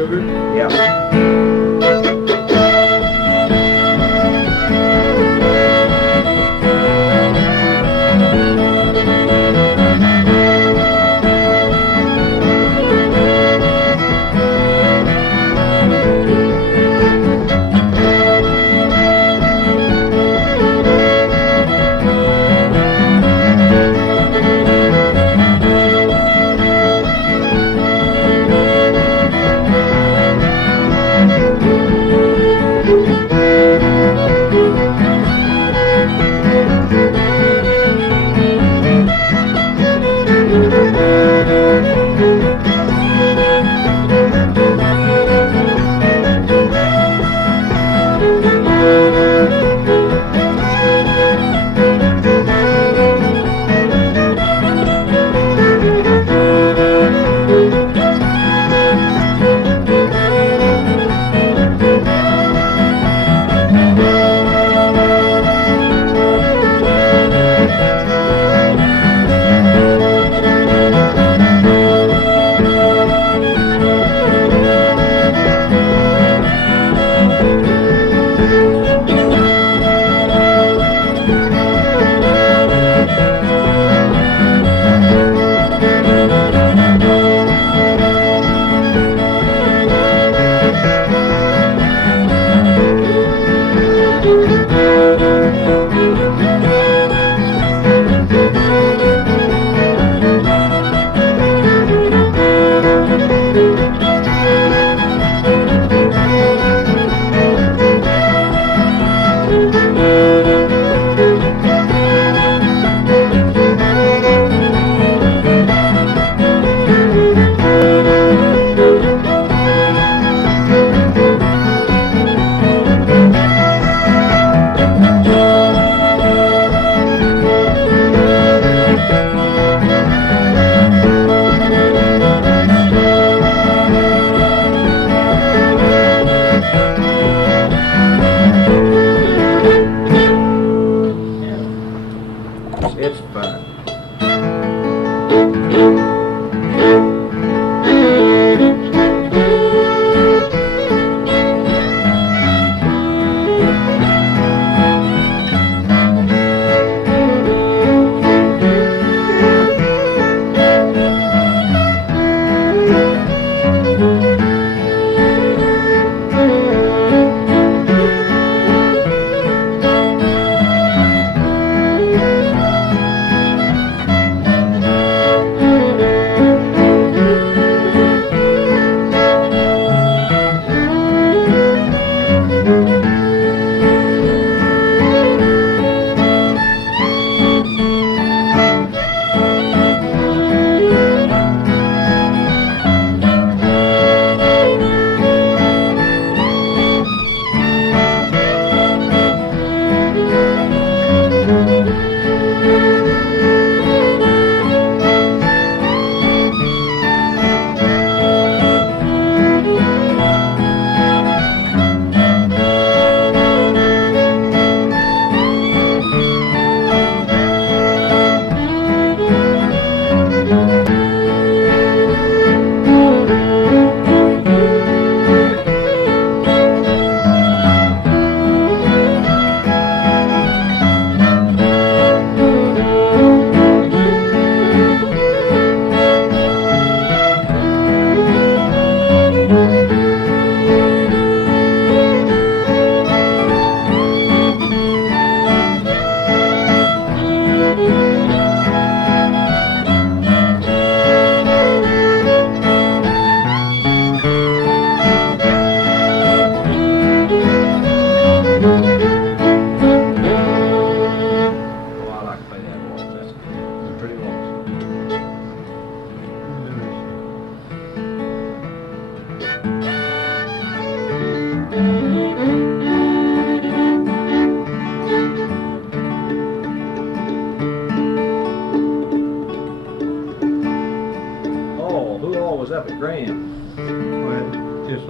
sugar? Yeah.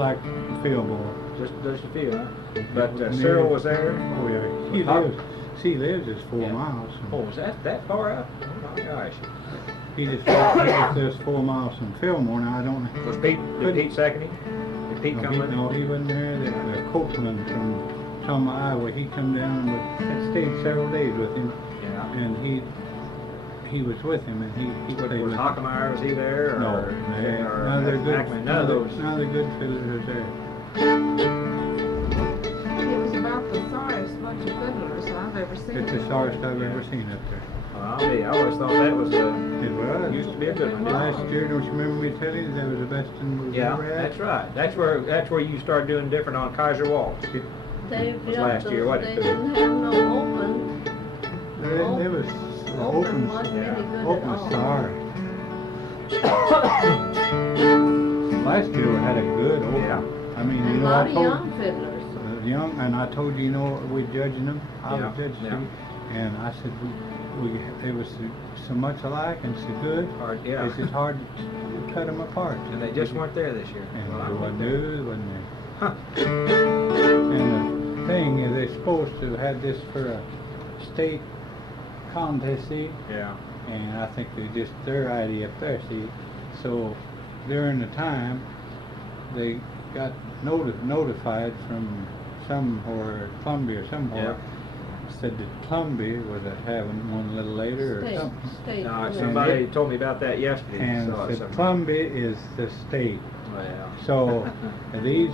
like Phil more. Just a few, huh? But Cyril was there. Oh yeah, she lives as 4 miles. Oh, was that far out? Oh my gosh. he just lives 4 miles from Fillmore. Now I don't. Was Pete? Did Pete second him? Did Pete come with him? No, he wasn't there. The coachman from Tama, Iowa, he come down with. I stayed several days with him. Yeah. And he was with him, and he played Was with Hockemeyer, was he there? No, or none of the good, Ackman, none of those. None of the good fiddlers was there. It was about the sorriest bunch of fiddlers I've ever seen. It's the sorriest I've ever seen up there. Well, I always thought that was It was. used to be a good one. Last year, don't you remember me telling you that was the best one we've Yeah, ever had? that's right. That's where you start doing different on Kaiser Waltz. They was last year, wasn't they it? didn't have no open. There was Open wasn't yeah. any good open at all. sorry. Last year we had a good open. Yeah. I mean, And you a know, lot I of told young fiddlers. young, and I told you, you know, we're judging them. I Yeah, was judging yeah. Steve, and I said it was so much alike and so good. Hard, yeah. It's just hard to cut them apart. And they just weren't there this year. And Well, I there wasn't went there. news, wasn't there? Huh. And the thing is, they're supposed to have this for a state contest, see? Yeah. And I think they just their idea up there, see? So during the time, they got notified from somewhere, Columbia or somewhere, said that Columbia was having one a little later or something. State. No, fiddlers. somebody told me about that yesterday. And Saw it said somewhere. Columbia is the state. Well. So these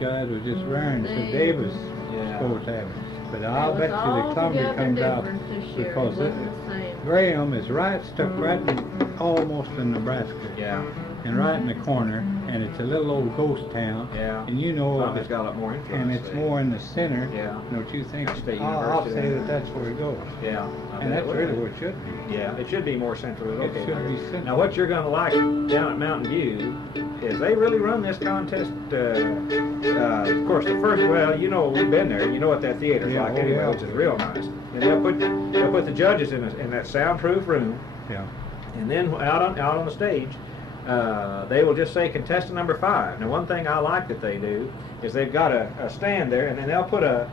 guys were just raring, so Davis Yeah. supposed to have it. But It I'll was bet you that Columbia altogether comes out different this year. because It wasn't the same. Graham is stuck right in, almost in Nebraska. Yeah. And right in the corner, and it's a little old ghost town. Yeah. And you know, Columbia's got a lot more influence. and it's there. more in the center. Yeah. Don't you think? State I'll University say there. that that's where it goes. Yeah. I And bet that's it would really be. where it should be. Yeah, it should be more centrally It located. should be central. Now, what you're going to like down at Mountain View is they really run this contest. Of course, the first, well, you know, we've been there. You know what that theater's Yeah, like oh, anyway, yeah. which is real nice. And they'll put the judges in that soundproof room, Yeah. and then out on the stage, they will just say contestant number 5. Now, one thing I like that they do is they've got a stand there, and then they'll put a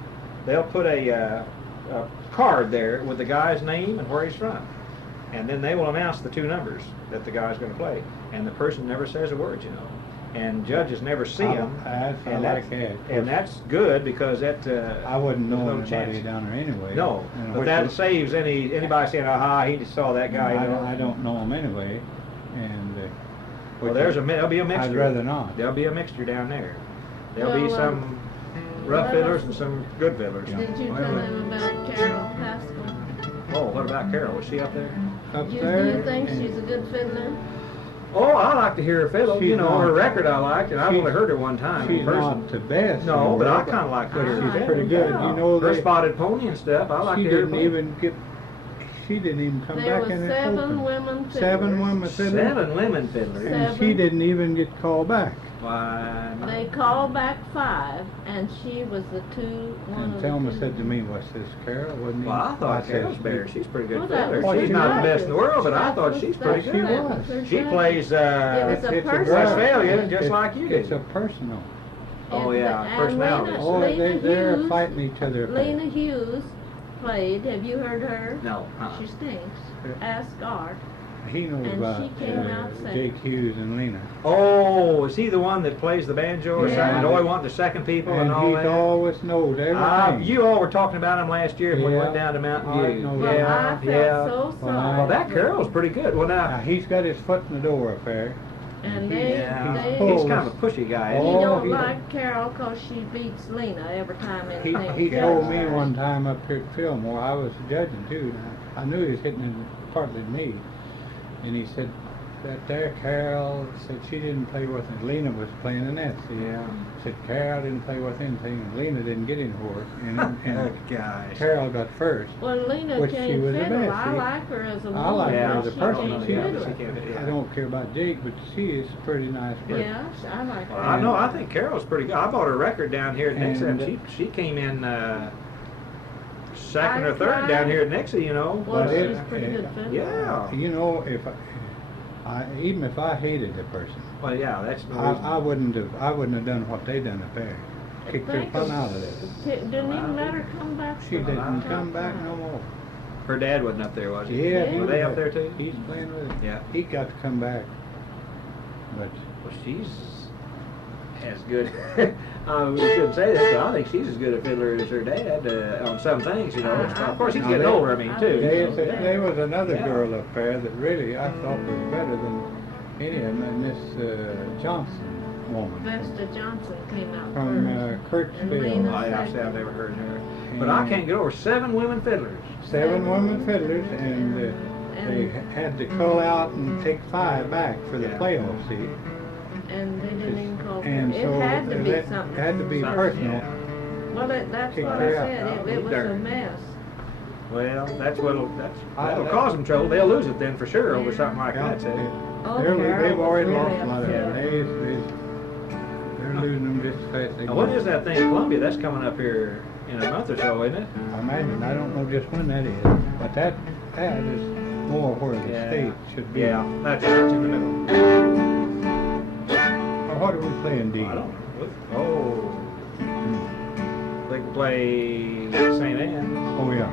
card there with the guy's name and where he's from, and then they will announce the 2 numbers that the guy's going to play, and the person never says a word, you know, and judges never see them, I like that. and that's good because that I wouldn't know no anybody chance. down there anyway. No, And but which that was- saves anybody saying, "Aha, he just saw that guy." You know? I don't know them anyway, and Well, which there'll be a mixture. I'd rather not. There'll be a mixture down there. There'll be Well, some rough fiddlers and some good fiddlers. Yeah. Did you Well, tell them about Carol Haskell? Oh, what about Carol? Was she up there? up Do there. you think and she's a good fiddler? Oh, I like to hear her fiddle. She's You know, her not- record I liked, and I've she's- only heard her one time in She's person. not the best. No, in but I the kind of like to but hear her she's fiddle. pretty good. Yeah. You know, her they, spotted pony and stuff. I like she to hear her didn't play. even get. She didn't even come There back was in and 7 open. women fiddlers. 7 women fiddlers. 7 women fiddlers. Seven. And she didn't even get called back. Why? They called back 5, and she was the one And of Thelma the 2. said to me, "What's this, Carol? Wasn't Well, I thought said, Carol's better. She's a pretty good Well, that fiddler. was her She's not the judges. best in the world, but I That thought was- she's that pretty She good. that was. her She judge. plays It was a It's personal. Westphalia, thing. just like you It's do. a personal. Oh, And- yeah, and personalities. Lena- Oh, Lena they're Hughes- fighting each other. up there. Lena Hughes played. Have you heard her? No. She stinks. Yeah. Ask Art. He knows and about she came out second. Jake Hughes and Lena. Oh, is he the one that plays the banjo or Yeah. something? And always want the second people and, And all he that? always knows everything. You all were talking about him last year when we Yeah. went down to Mountain I View. know Well, that. I Yeah, felt yeah. so Well, sorry. Well, that Carol's pretty good. Well, Now, now, he's got his foot in the door up there. And yeah, they he's kind of a pushy guy. he isn't he? Oh, don't he- like Carol 'cause she beats Lena every time He anything. told me one time up here at Fillmore, I was judging too, and I knew he was hitting it partly me. And he said, that there Carol said she didn't play worth it. Lena was playing the net. See? Yeah. Said Carol didn't play worth anything, and Lena didn't get any horse. And Oh, gosh. Carol got first. Well, Lena Which she can't was the fiddle. best, I see? like her as a woman. I like her but as a she person, can't yeah, fiddle. she can't- I don't care about Jake, but she is a pretty nice person. Yeah, I like Well, her. I know. I think Carol's pretty good. I bought her record down here at Nixie, and And- she came in second I or third tried. down here at Nixie. You know. Well, But she's it- pretty good it- fiddler. Yeah. You know, if even if I hated the person, Well, yeah. That's no reason. I wouldn't have done what they done up there. Kicked their Think fun of- out of this. Didn't even let her come back. She for the didn't top come back five. no more. Her dad wasn't up there, was he? Yeah. Were they up there too? He's playing with it. Yeah. He got to come back. But Well, she's as good. We shouldn't say this, but I think she's as good a fiddler as her dad on some things, you know. Of course, he's Now getting they- older, I mean, too. there was another Yeah. girl up there that really I thought was better than any of them, and Miss Johnson woman Vesta Johnson came out from first. And Kirksville. Lena I've second. never heard her. But I can't get over 7 women fiddlers. 7 women fiddlers, and they had to cull out and take 5 back for the Yeah. playoff seat. And they didn't even call for And it. so It had to be that something. had to be Something, personal. yeah. Well, that's Kick what I her out. said. Oh, It was a darn. mess. Well, that'll I- cause them trouble. They'll lose it then for sure over something like Yeah, that. See? Oh, they've Carol already was lost really a lot of upset. them. They're losing them just as fast as they Now, go. when is that thing in Columbia? That's coming up here in a month or so, isn't it? I imagine, I don't know just when that is, but that is more where the Yeah. state should be. Yeah, that's in the middle. What are we playing, D? I don't know. Oh, they can play St. Anne. Oh, yeah.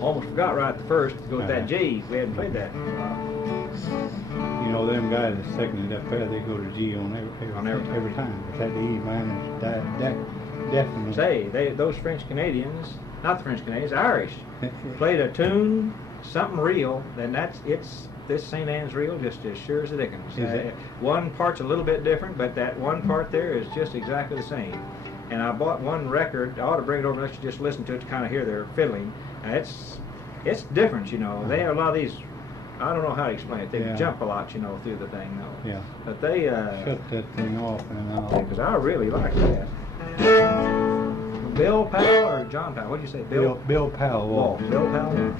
Almost forgot right at the first to go with that G. We hadn't played that. You know, them guys that seconded up there, they go to G on every time. But that E minor, that definitely. Say, those French Canadians, not the French Canadians, Irish, played a tune, something real, then this St. Anne's reel just as sure as the dickens. Is it? One part's a little bit different, but that one part there is just exactly the same. And I bought one record. I ought to bring it over and let you just listen to it to kind of hear their fiddling. And it's different, you know. They have a lot of these. I don't know how to explain it. They Yeah. jump a lot, you know, through the thing, though. Yeah. But they, Shut that thing off and all. because I really like that. Bill Powell or John Powell? What did you say? Bill Powell Waltz. Bill Powell.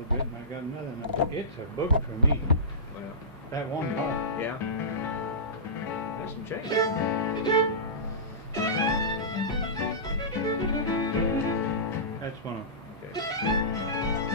little bit, and I got another one. It's a book for me. Well, That one part. yeah. There's some change. That's one of Okay.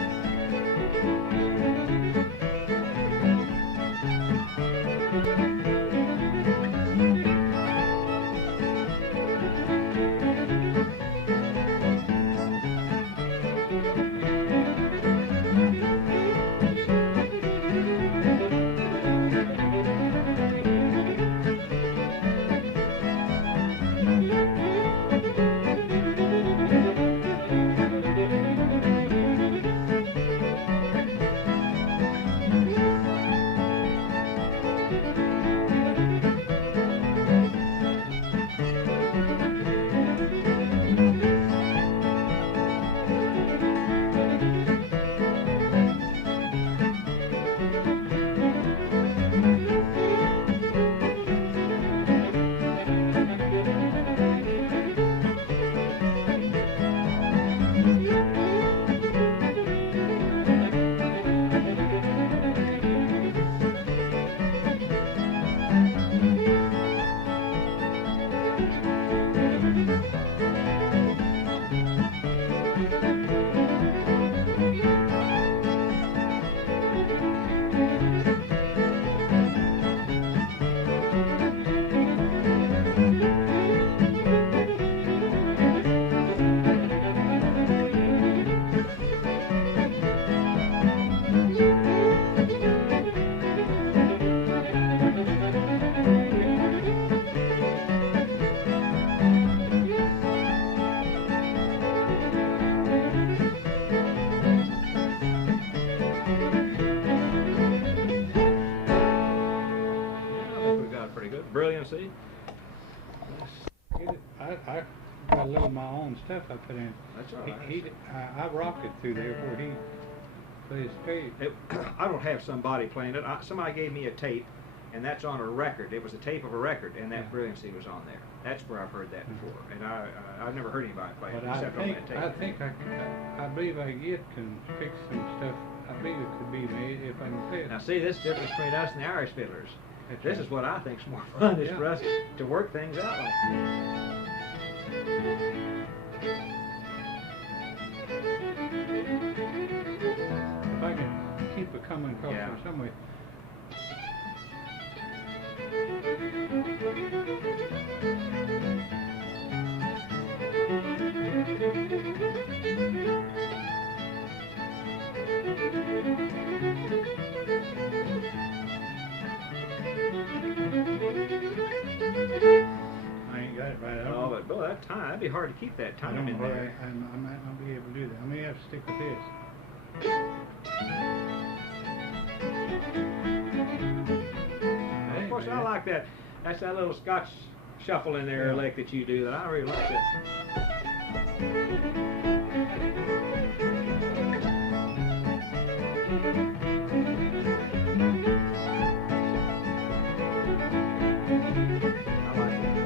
Brilliancy. I got a little of my own stuff I put in. That's all right. I rock it through there where he plays tape. I don't have somebody playing it. Somebody gave me a tape, and that's on a record. It was a tape of a record, and that Brilliancy was on there. That's where I've heard that before, and I've never heard anybody play it But except on that tape. I believe I can fix some stuff. I believe it could be made if I can play it. Now see, this difference between us and the Irish fiddlers. That's This right. is what I think's more fun, is Yeah. for us to work things out like that. If I can keep it coming across Yeah. in some way. I ain't got it right. Oh, but boy, that time, that'd be hard to keep that I time don't in know there. I might not be able to do that. I may have to stick with this. And of course, I like that. That's that little Scotch shuffle in there, Yeah. Lake, that you do. That I really like that. I like it.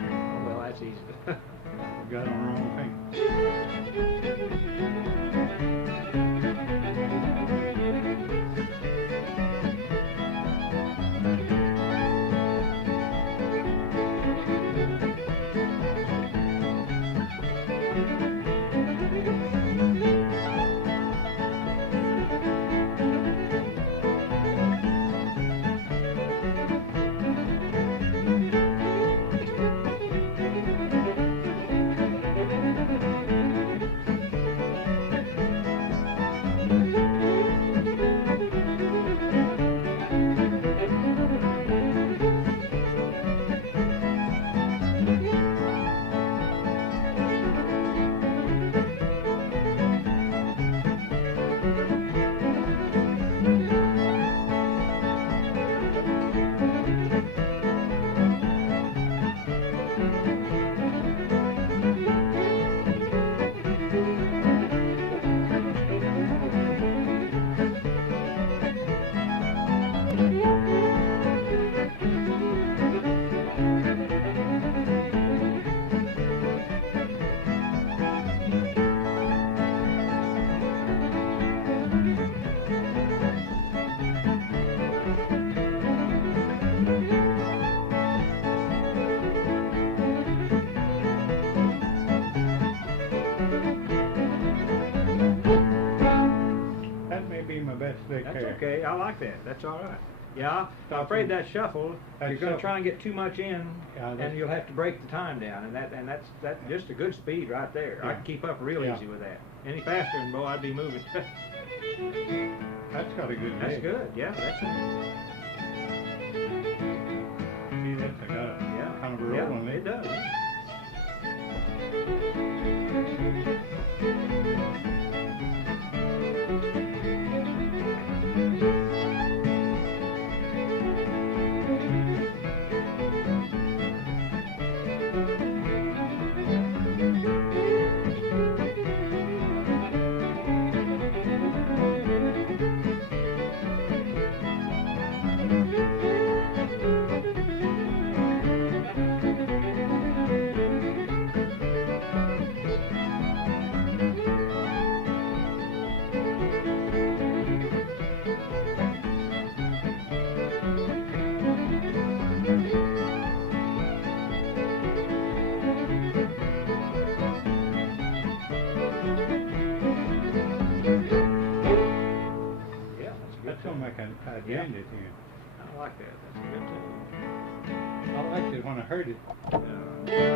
Oh, well, that's easy. Got it on the wrong thing. take That's care. okay. I like that. That's all right. Yeah, I'm afraid that shuffle, That you're going to shuffle. try and get too much in, Yeah, and that's- you'll have to break the time down, and that's just a good speed right there. I Yeah. can keep up real Yeah. easy with that. Any faster, and boy, I'd be moving. That's got a good That's leg. good. Yeah, that's See, that's got a yeah. kind of a roll Yeah, on it does. Yeah, that's a good That's gonna make a Yeah. dandy tune. I like that. That's a good tune. I liked it when I heard it.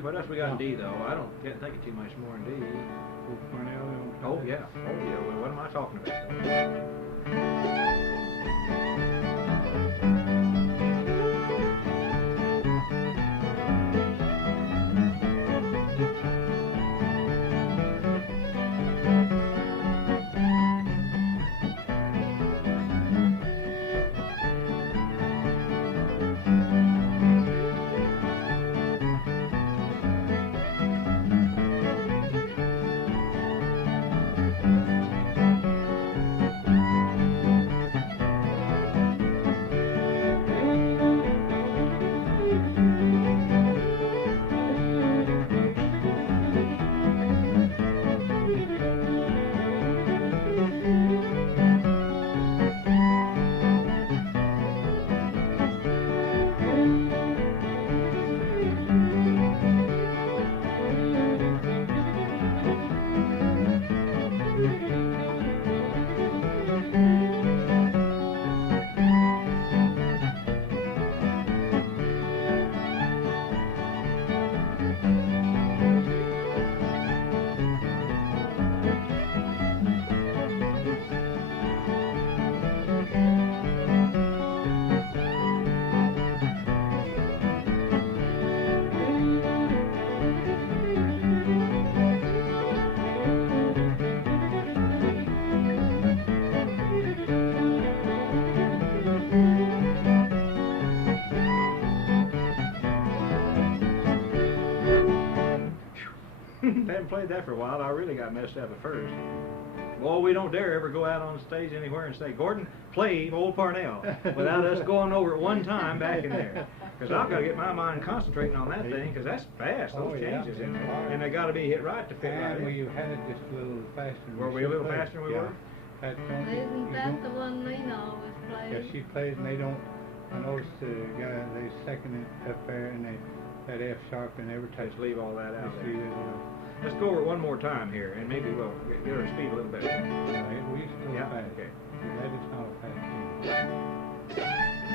What else we got in D though? I can't think of too much more in D. Parnell. Oh yeah. Well, what am I talking about? Hadn't played that for a while. I really got messed up at first. Well, we don't dare ever go out on stage anywhere and say, Gordon, play old Parnell, without us going over it one time back in there. Because I've got to get my mind concentrating on that thing, because that's fast, those Oh, yeah. changes. And they got to be hit right to fit right And in. we had it just a little faster. than Were we she a little played. faster than we Yeah. were? That's Isn't that the one Lena always plays? Yeah, she plays and they don't, I noticed the guy, they second it up there and they, that F sharp and every time. Just leave all that out You see there. it, Let's go over it one more time here, and maybe we'll get our speed a little better. We used to go Yeah, fast. okay. That is not a fast tune.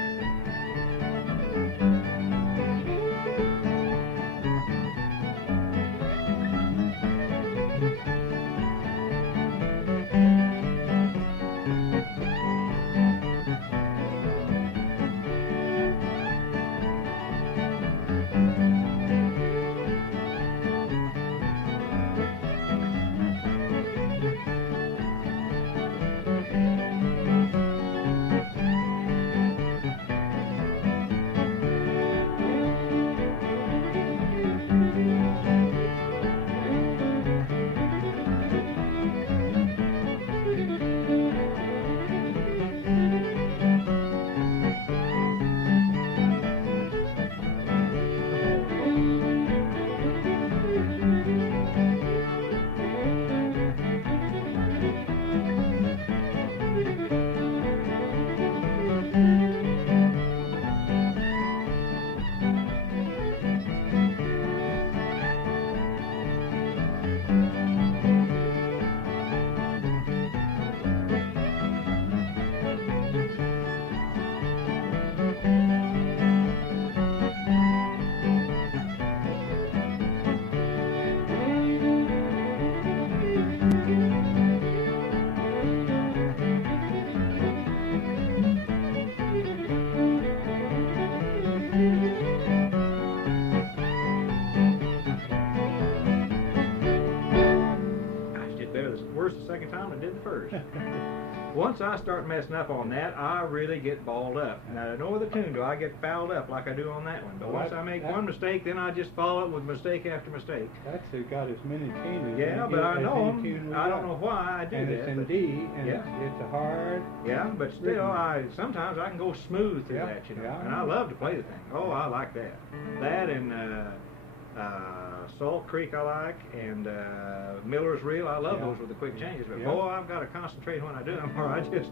Worse the second time than I did the first. Once I start messing up on that, I really get balled up. Now, no other tune do I get fouled up like I do on that one. But Well, once I make one mistake, then I just follow it with mistake after mistake. That's got as many changes. Yeah, but I know them. I don't know why I do and that. It's in but- D, and Yeah. it's a hard. Yeah, but still, sometimes I can go smooth through Yeah, that, you know. yeah. And I love to play the thing. Oh, I like that. That and Salt Creek I like, and Miller's Reel. I love Yeah. those with the quick changes. But Yeah. boy, I've got to concentrate when I do them, or I just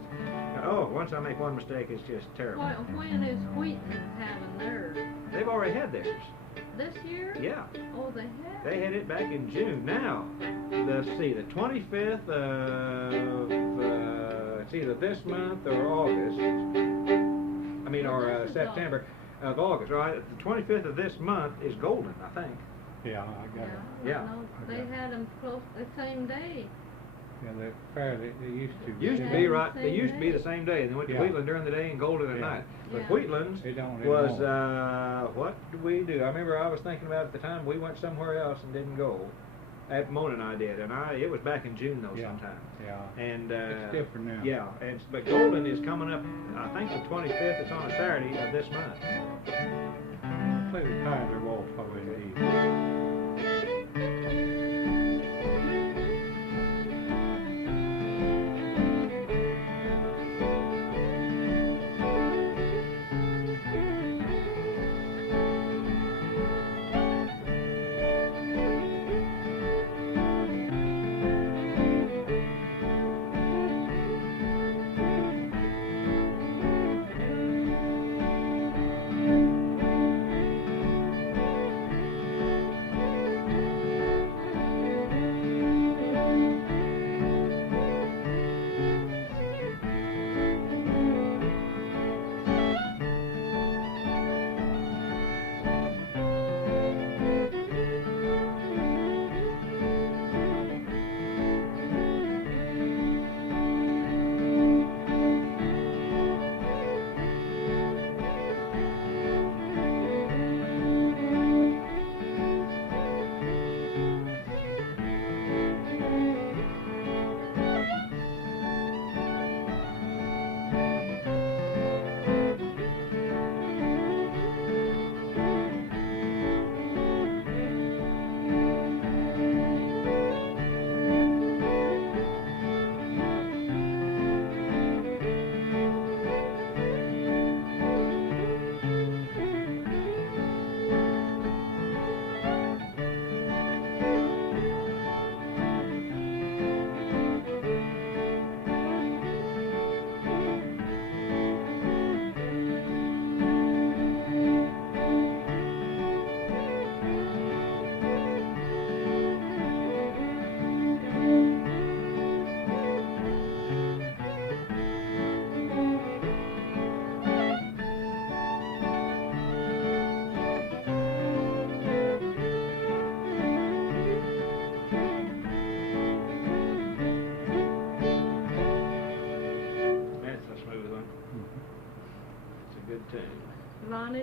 once I make one mistake, it's just terrible. When is Wheaton having theirs? They've already had theirs. This year? Yeah, Oh, they have? they had it back in June. Now, let's see, the 25th of it's either this month or August. I mean, Well, or this is September of August. Right, the 25th of this month is golden, I think. Yeah, I got it. Yeah. No, they had them close the same day. Yeah, they're fairly, they used to. Used to Yeah, be the right. They same used to be day. the same day. They went to Yeah. Wheatland during the day and Golden at Yeah. night. But Yeah. Wheatland's They don't was anymore. what did we do? I remember I was thinking about it at the time. We went somewhere else and didn't go. Mona and I did, and it was back in June though Yeah. sometime. Yeah. And It's different now. Yeah, but Golden is coming up. I think the 25th. It's on a Saturday of this month. Play the Kaiser Waltz probably in D.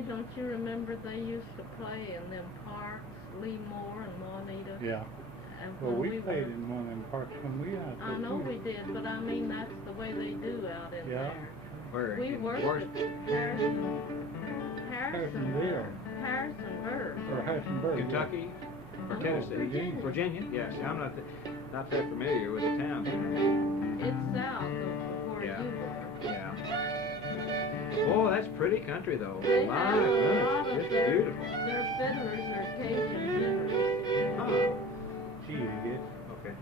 don't you remember they used to play in them parks, Lee Moore and Juanita? Yeah. And Well, when we played were, in one of them parks when we out there. I know too. we did, but I mean that's the way they do out in Yeah. there. Where? We worked at Harrisonville. Harrisonburg. Or Harrisonburg. Kentucky or Oh, Tennessee? Virginia. Yeah. See, I'm not that familiar with the towns. It's south of where Yeah. you were. Yeah. Oh, that's pretty country though. They My have a lot goodness, of it's their beautiful. fiddlers are Cajun fiddlers. Huh. Gee, you get. Okay.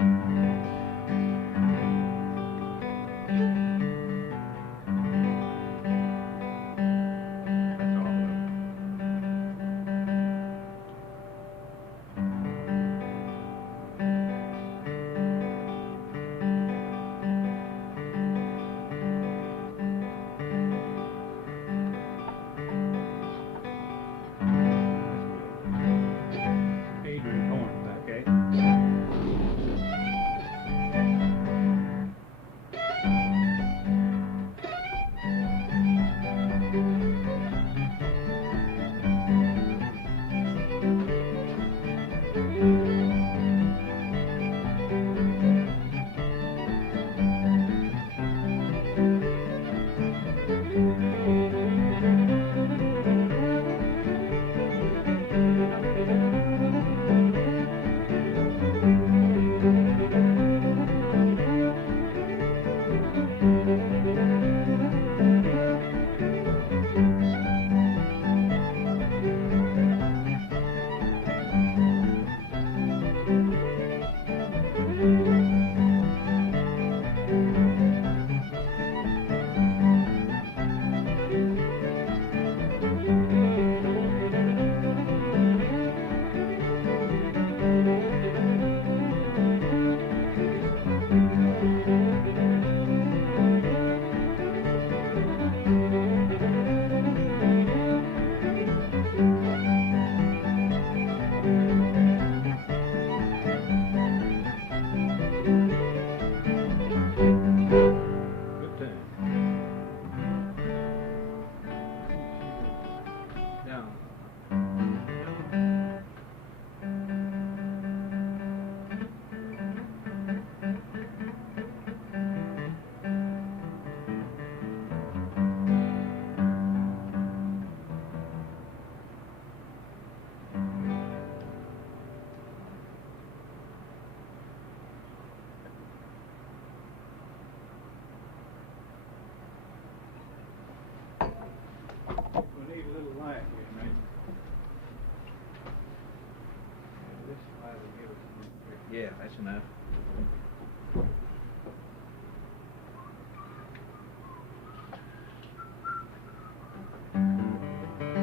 That's all. Adrian Hornpipe. Okay. Good time. Down. We need a little light here, man. This light will give us some. Yeah, that's enough.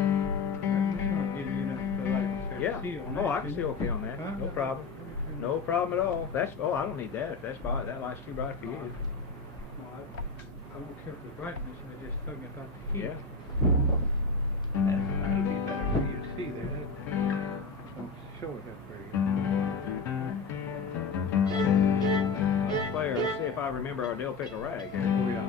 I'll give you enough light to Yeah. see on Oh, that, I can too. see okay on that. Huh? No problem. No problem at all. That's I don't need that. If that's bright, that light's too bright for you. Well, I don't care for the brightness, I just talking about the heat. Yeah. That'll be better for you to see there. Don't show it up very good. Let's play her. Let's see if I remember our Dill Pickle Rag here. Oh, yeah.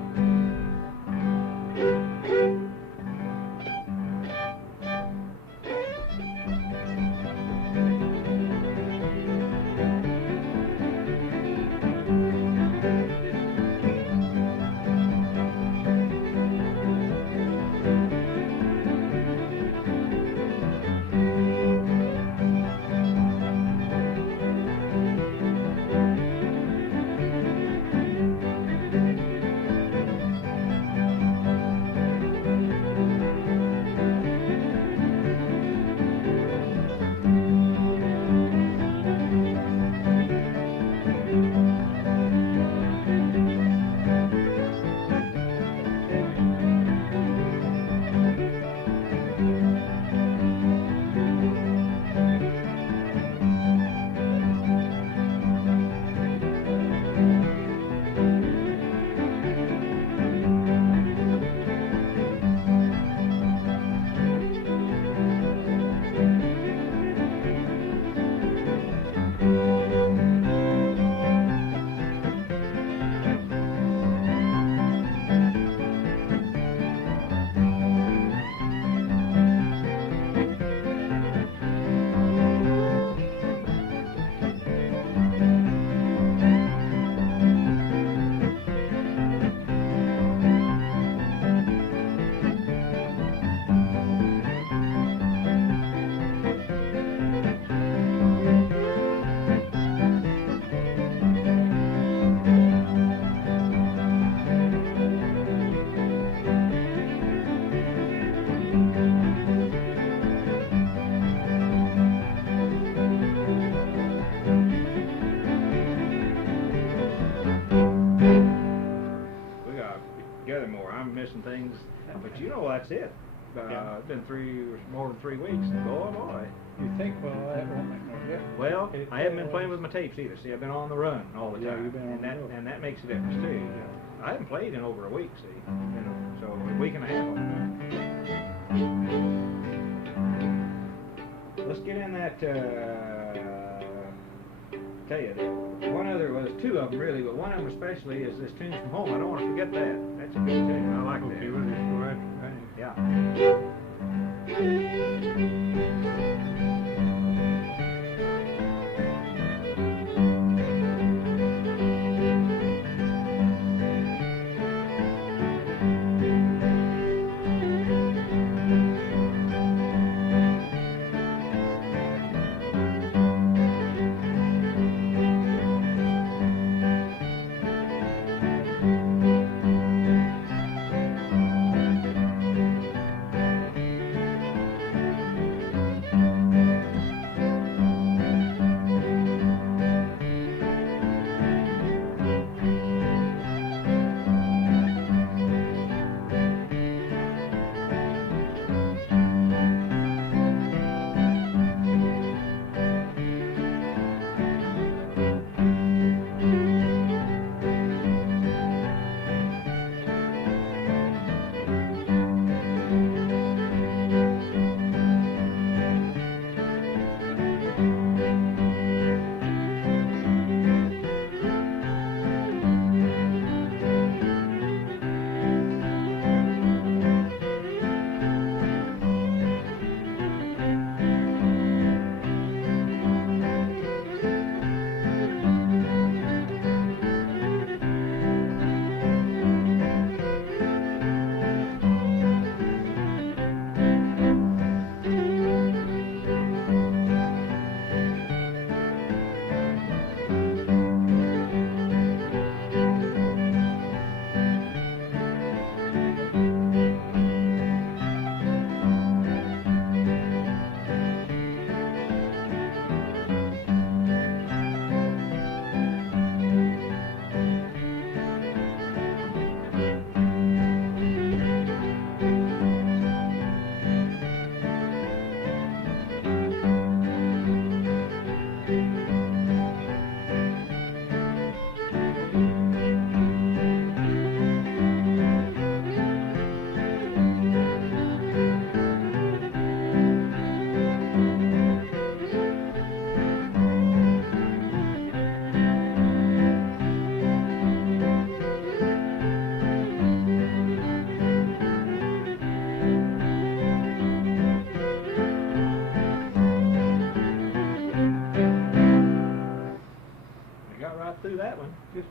together more. I'm missing things, but you know that's it. Yeah. It's been more than 3 weeks. Boy. You think, well, that won't make no difference. Well, I haven't been playing with my tapes either. See, I've been on the run all the time. Yeah, you've been on the road. And that makes a difference too. I haven't played in over a week. See, so a week and a half. Let's get in that. Tell you, two of them really, but one of them especially is this tune from home. I don't want to forget that. That's a good tune. I like that. Okay, well, just go right. Yeah.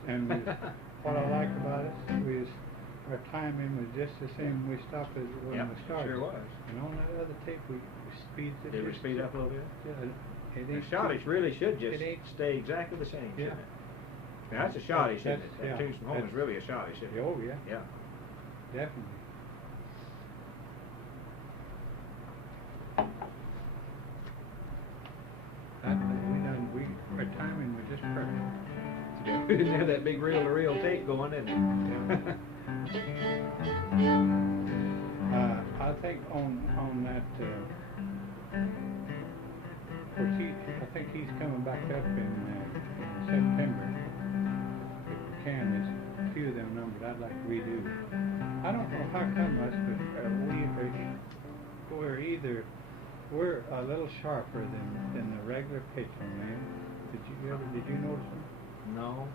And what I like about it was our timing was just the same. We stopped as when Yep, we started. sure was. And on that other tape, we speeded it. Did we speed up a little bit? Yeah. It The ain't Schottische really should just it ain't- stay exactly the same, Yeah. shouldn't it? Now, that's a Schottische, isn't it? That's- That yeah, tune from home is that's- really a Schottische, isn't it? Oh, yeah, Yeah. definitely. Our timing was just perfect. We didn't have that big reel-to-reel tape going, did it? I think on that, of course, I think he's coming back up in September. McCann, there's a few of them numbers I'd like to redo. I don't know how come us, but we're a little sharper than the regular pitch on them. Did you notice them? No.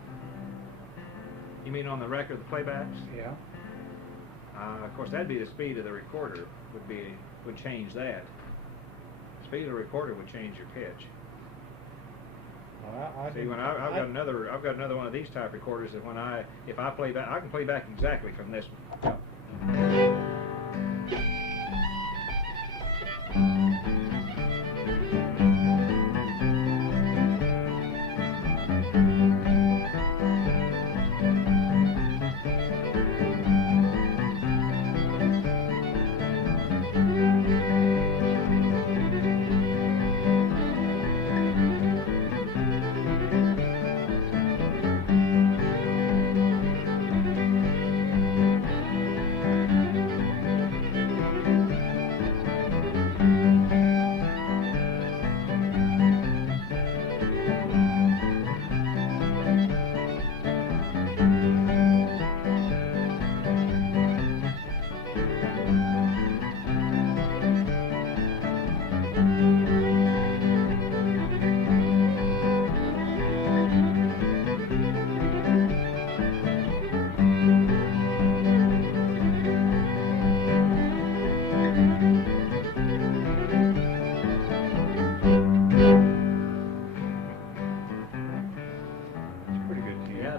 You mean on the record, the playbacks? Yeah. Of course, that'd be the speed of the recorder would change that. The speed of the recorder would change your pitch. Well, See, when I've got another one of these type recorders that if I play back, I can play back exactly from this one.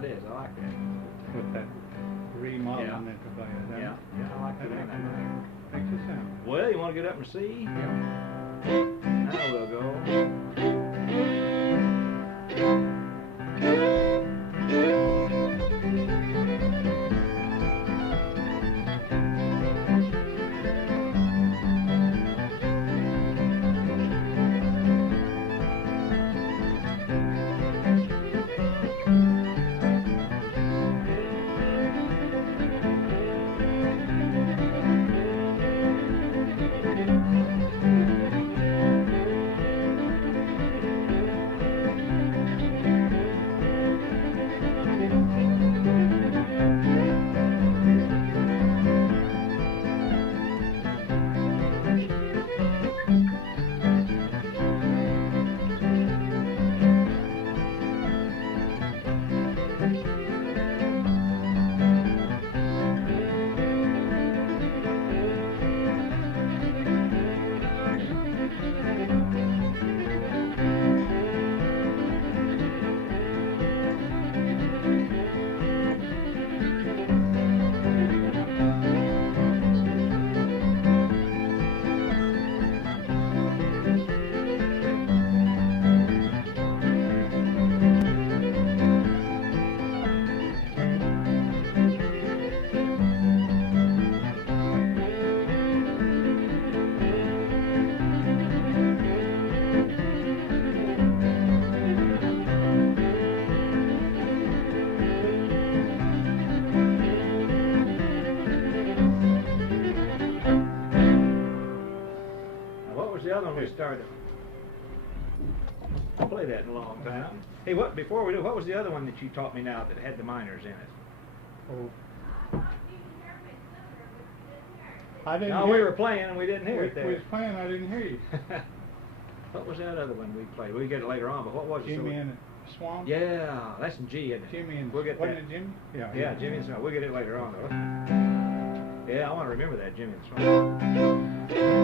it is. I like that. with that remodeling Yeah. into play. Yeah, yeah, I like That that. makes it sound. Well, you want to get up and see? Yeah. Now we'll go. The other one we started. I'll play that in a long time. Hey, what before we do, what was the other one that you taught me now that had the minors in it? Oh. I didn't No, hear. we were playing and we didn't hear it there. We was playing, I didn't hear you. What was that other one we played? We'll get it later on, but what was it? Jimmy and the Swamp? Yeah, that's in G, isn't it? Jimmy and, we'll get wasn't that. it Jimmy? Yeah. Yeah, Jimmy and Swamp. We'll get it later on, though. Yeah, I want to remember that, Jimmy and Swamp.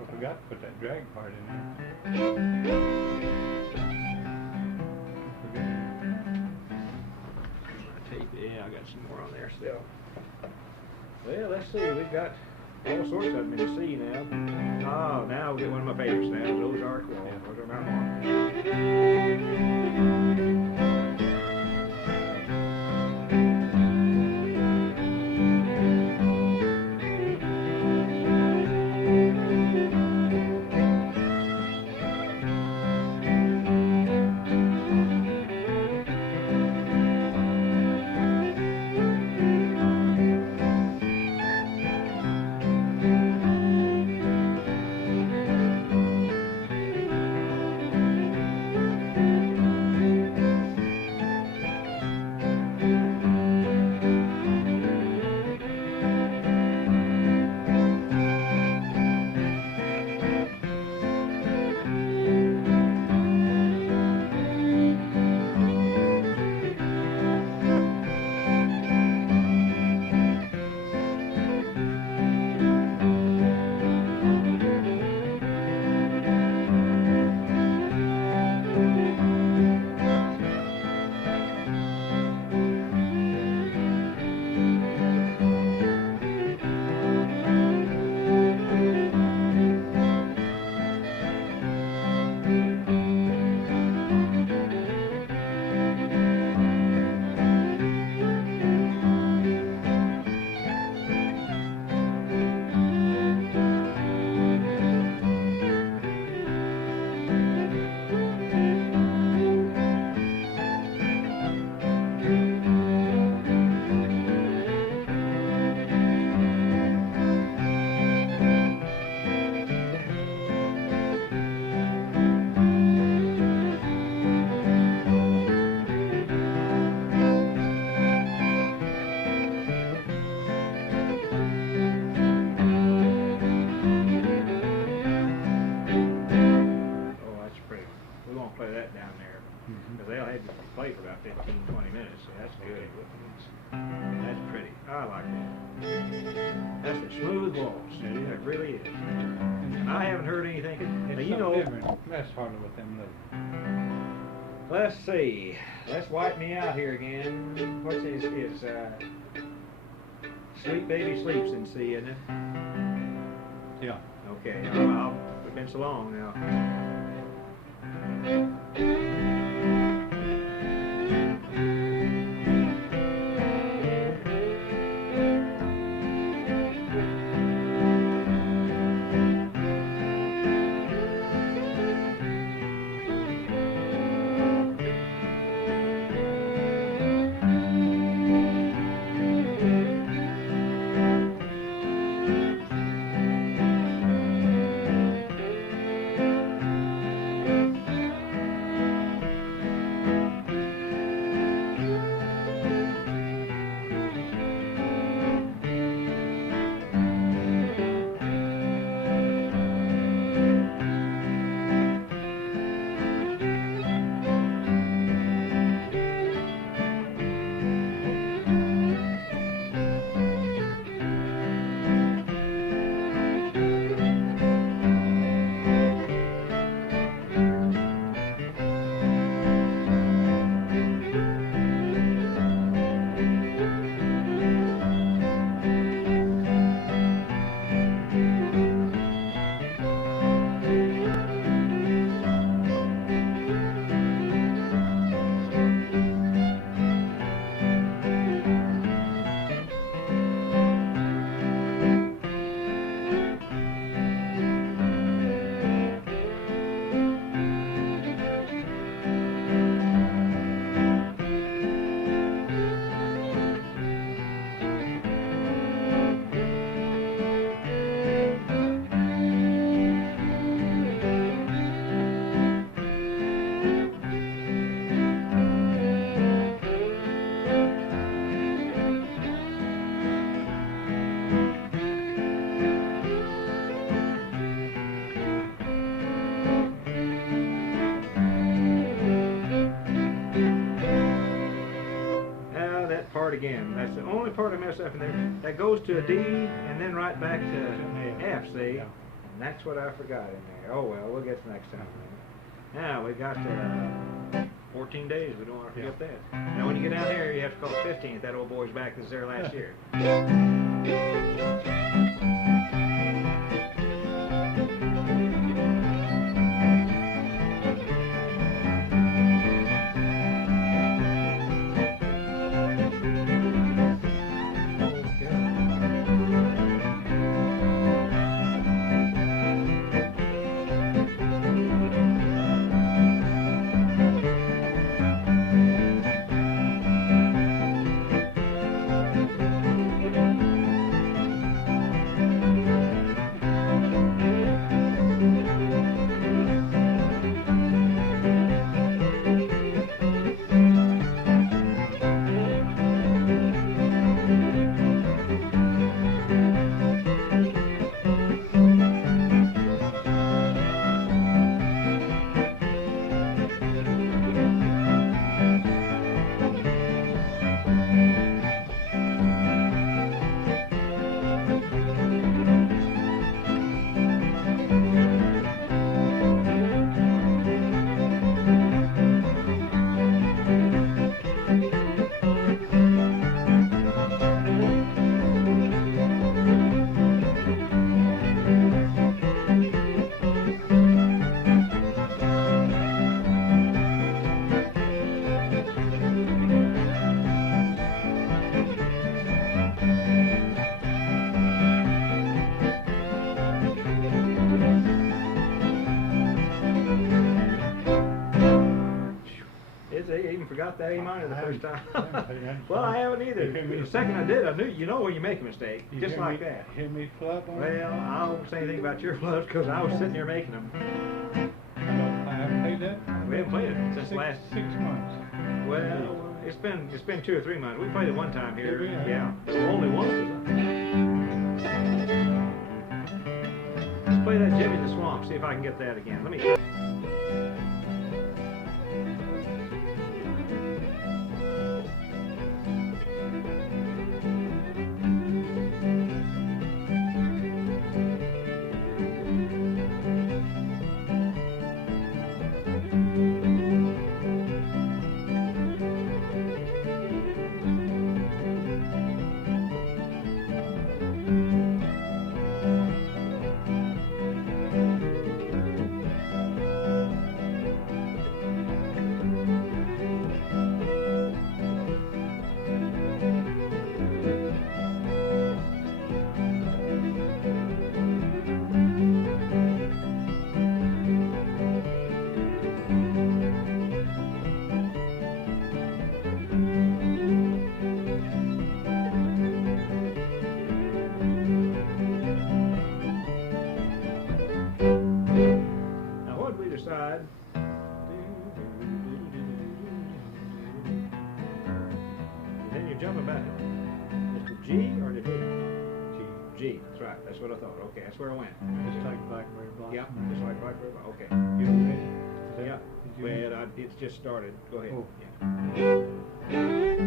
I forgot to put that drag part in there. Tape, yeah, I got some more on there still. Well, let's see, we've got all sorts of them in the C now. Oh, now we'll get one of my favorites now, those Ozarks Waltz. Those are my good waltz. It really is. And I haven't heard anything. It's Now, you something know, different. That's harder with them little. let's see. Let's wipe me out here again. What's his? Sleep Baby Sleeps in C, isn't it? Yeah. Okay. It's been so long now. Again, that's the only part I messed up in there. That goes to a D and then right back to F, see? And that's what I forgot in there. Oh well, we'll get to next time. Now we got 14 days. We don't want to forget that. Now when you get down here, you have to call it 15th. That old boy's back that was there last year. Forgot that A minor the first time. Well, I haven't either. The second I did, I knew. You know when you make a mistake, just like that. Hear me flub on Well, I won't say anything about your flubs because I was sitting there making them. I haven't played that. We haven't played it since last 6 months. Well, it's been 2 or 3 months. We played it one time here. Did we? Yeah, only once. Let's play that Jimmy the Swamp. See if I can get that again. Let me. what I thought. Okay, that's where I went. Just like blackberry blossom. Yeah, just like Blackberry. Okay. You ready? Is that- Yeah. did you- Well, it's just started. Go ahead. Oh. Yeah.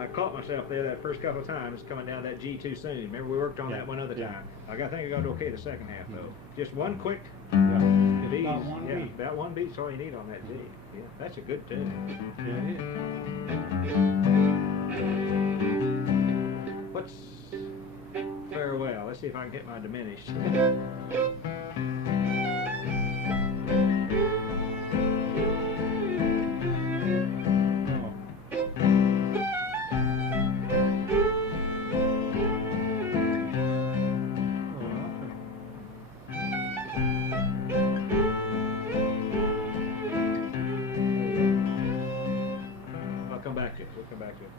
I caught myself there that first couple of times coming down that G too soon. Remember we worked on Yeah. that one other Yeah. time. I think I got okay the second half though. Just one quick Yeah. beat. About one Yeah, beat. about one beat's all you need on that G. Yeah, that's a good tune. Yeah, it is. What's farewell? Let's see if I can get my diminished. I'll come back to it. We'll come back to it.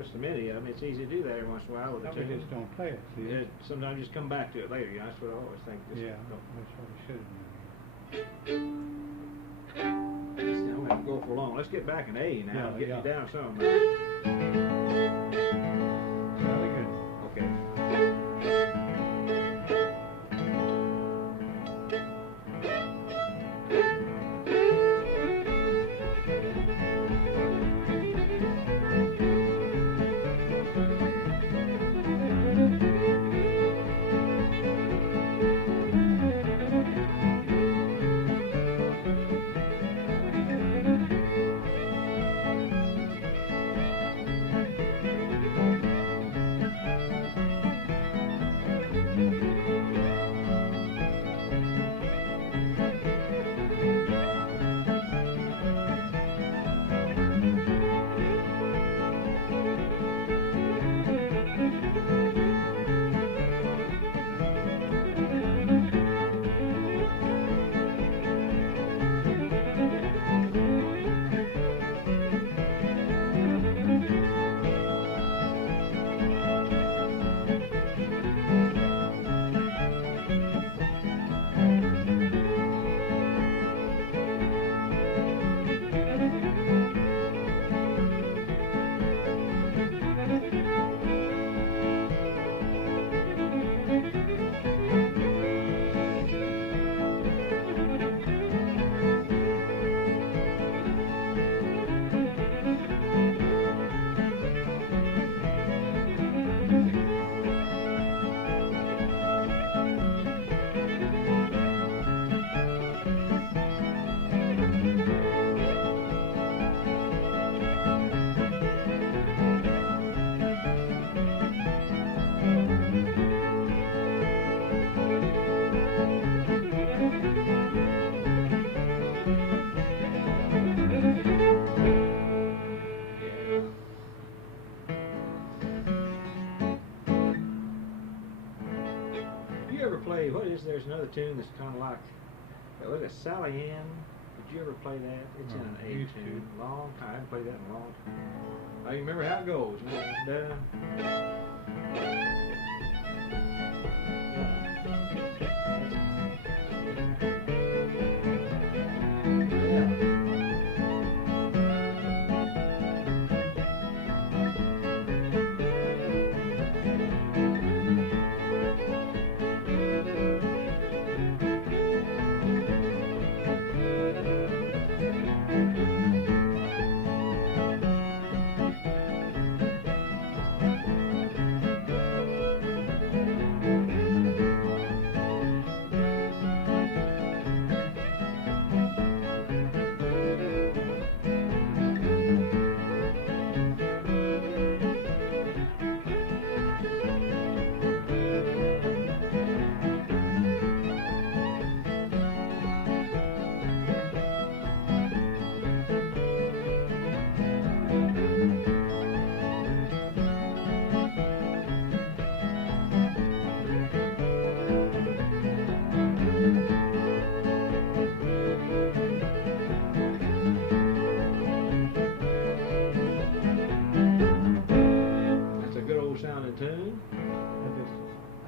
there's so many of them. It's easy to do that every once in a while with a Probably tune. just don't play it, see? Yeah, sometimes just come back to it later. You know, that's what I always think. Just Yeah, don't- that's what we should just, you know, we have to go for long. Let's get back in A now. Yeah, Get yeah. you down some. do. Really good. Okay. There's another tune that's kind of like, what is it, Sally Ann? Did you ever play that? It's in an A used to. tune. Long time. I haven't played that in a long time. I can remember how it goes.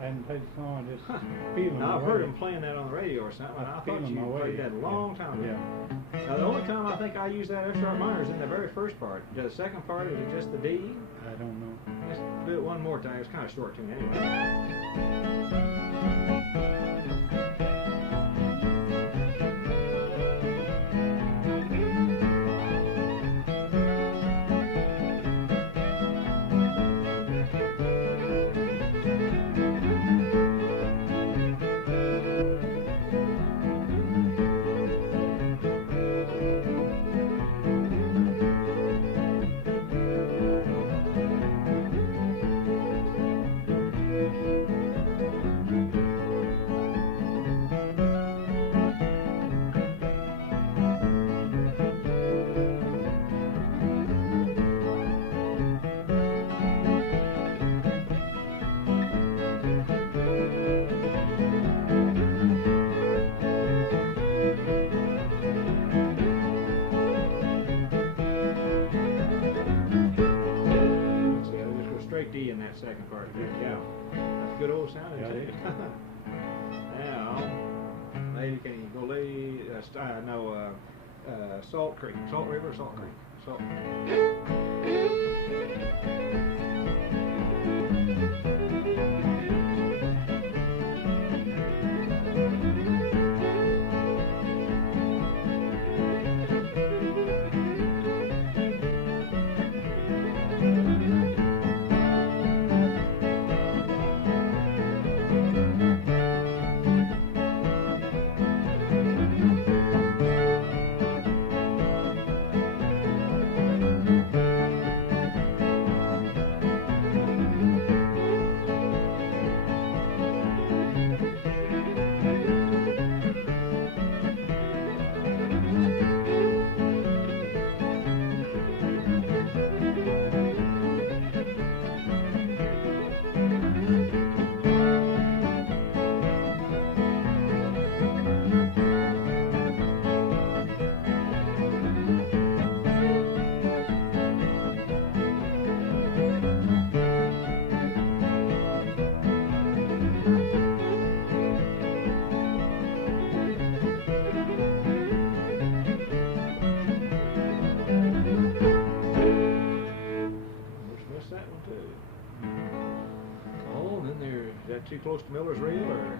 I hadn't played the song, I just feeling Now, I've my heard way. him playing that on the radio or something, and I thought Feeling you my way, played that a long time ago. Yeah. Now, the only time I think I used that F sharp minor is in the very first part. The second part, is it just the D? I don't know. Let's do it one more time. It's kind of short tune anyway. D in that second part there. Yeah, that's good old sounding too. Now, lady, can you go lady? Salt Creek, Salt River, Salt Creek, Salt. Too close to Miller's reel, or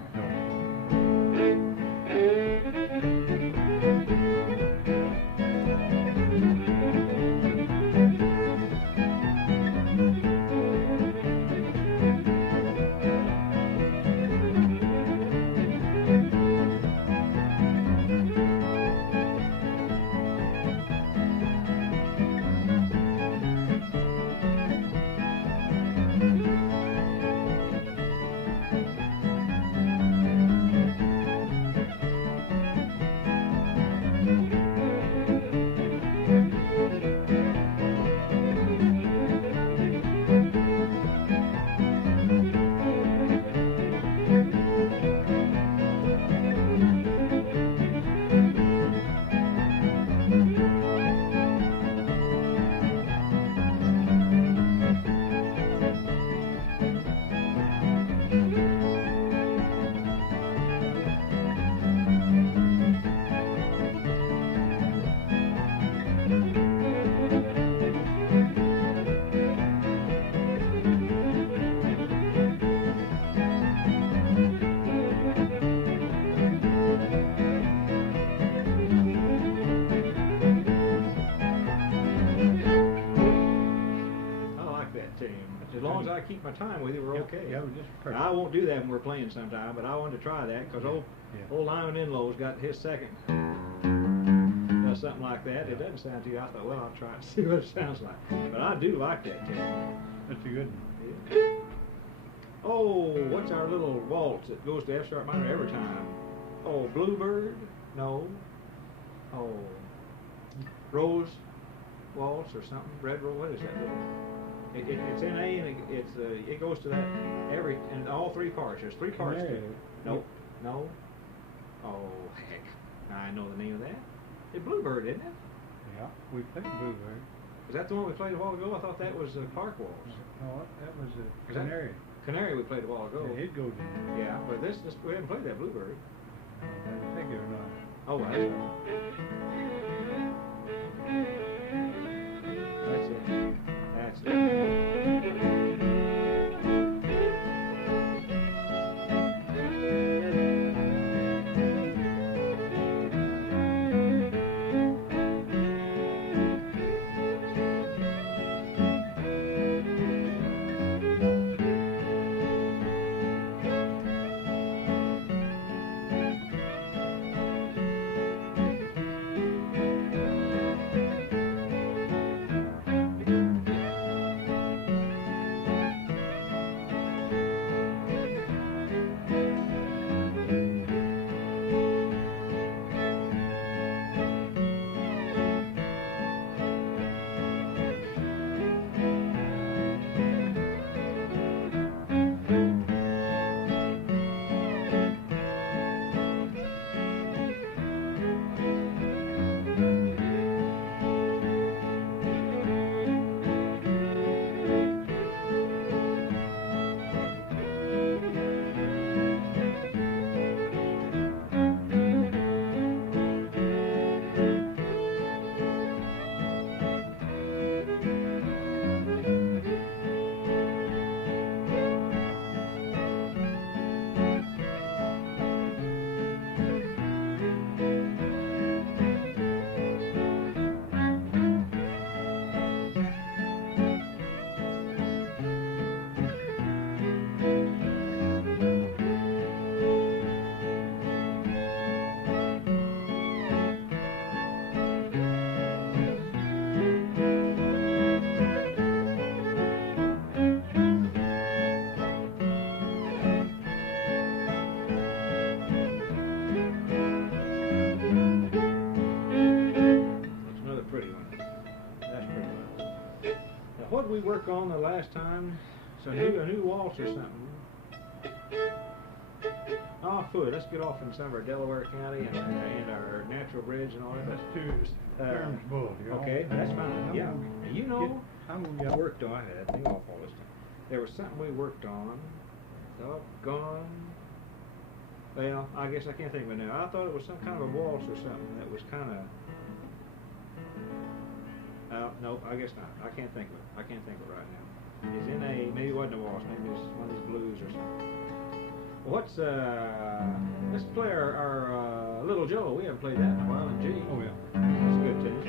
I keep my time with you, we're okay. Yeah, we're just perfect. Now, I won't do that when we're playing sometime, but I wanted to try that because old Lyman Inlow's got his second. Does something like that. It doesn't sound too good. I thought, well, I'll try it and see what it sounds like. But I do like that tune. That's a good one. Yeah. Oh, what's our little waltz that goes to F sharp minor every time? Oh, Bluebird? No. Oh, Rose Waltz or something? Red Rose? What is that little? It's in A, and it goes to that in all three parts. There's three parts to it. Nope. No. Oh, heck. I know the name of that. It's Bluebird, isn't it? Yeah, we played Bluebird. Was that the one we played a while ago? I thought that was Park Waltz. No, that was a Canary. Canary we played a while ago. Yeah, it goes in. Yeah, but we haven't played that Bluebird. I think or not. Oh, well, that's it. That's it. work on the last time? So a new waltz or something. Oh, foot. Let's get off in some of our Delaware County and our natural bridge and all that. That's two terms bull, you know. Okay, that's fine. Yeah, you know, I'm gonna I get worked on. I had that thing off all this time. There was something we worked on. Doggone. Well, I guess I can't think of it now. I thought it was some kind of a waltz or something that was kind of. No, I guess not. I can't think of it. I can't think of it right now. It's in a, maybe it wasn't a waltz, maybe it's one of these blues or something. What's, let's play our Little Joe. We haven't played that in a while in G. Oh, yeah. That's good tune.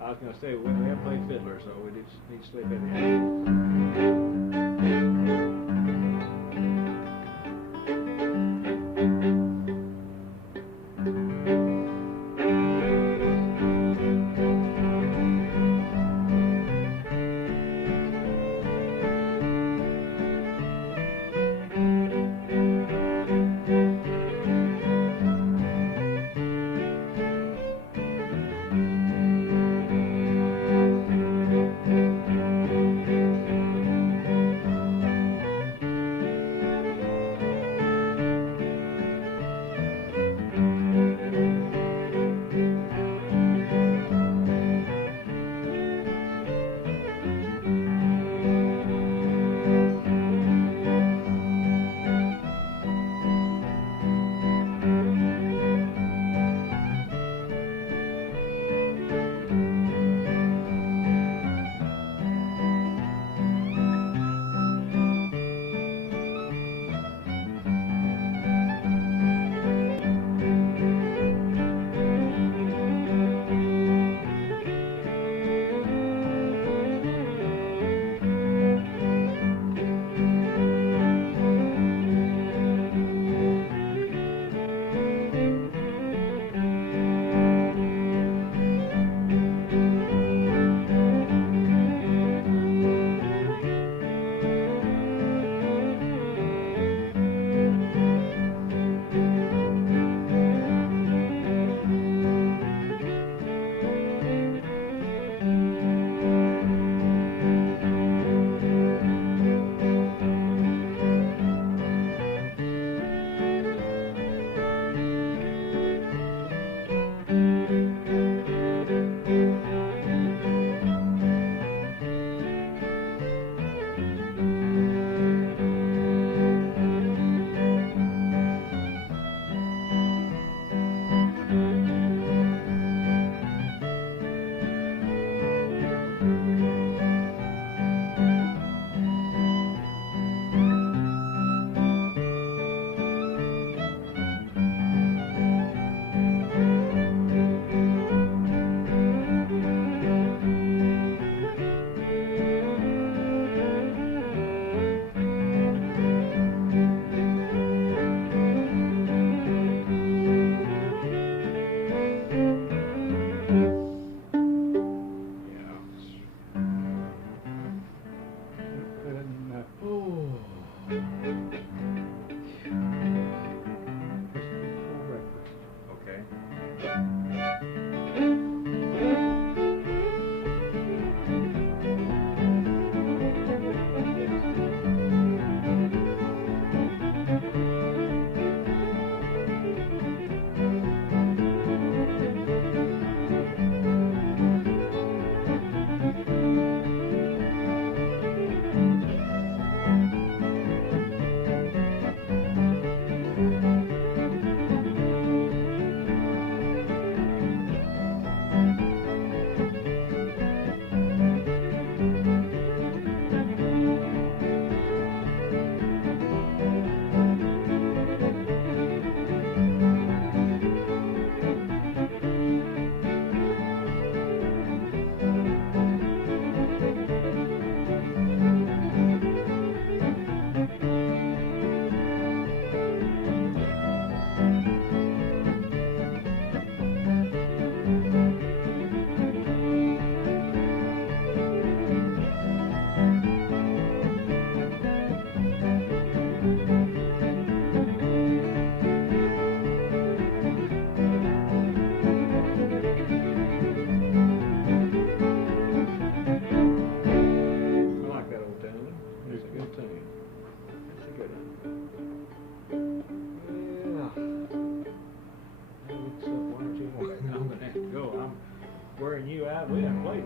I was going to say, we haven't played Fiddler, so we need to slip in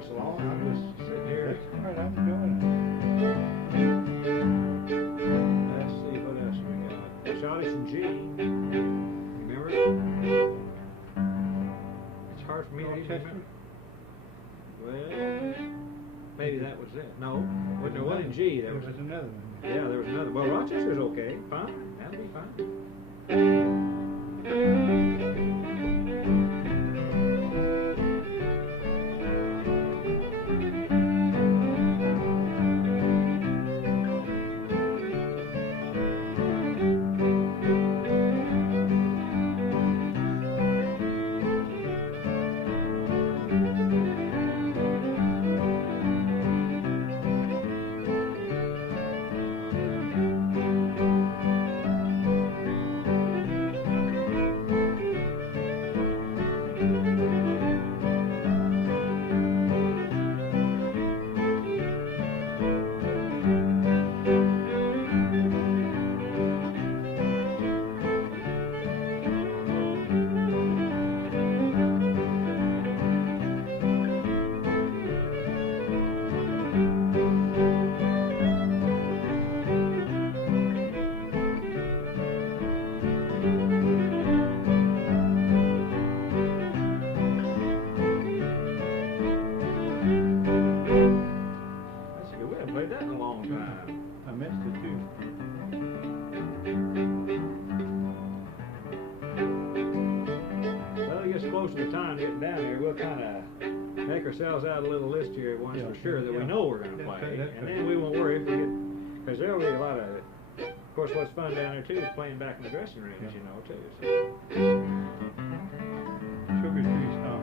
waltz along. I'm just sitting here. That's all right, I'm enjoying Let's see what else we got. Schottische and G. Remember? It's hard for me to even remember. Well, maybe that was it. No, when there wasn't G, there was another one. Yeah, there was another. Well, Rochester's okay. Fine. That'll be fine. Ourselves out a little list here once for sure that we know we're going to play, and then we won't worry if we get, because there'll be a lot of course, what's fun down there too is playing back in the dressing range, you know, too. So. Sugar trees, huh?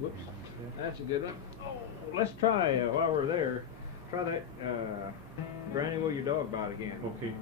Whoops. That's a good one. Oh, let's try, while we're there, try that Granny Will Your Dog Bite again. Okay.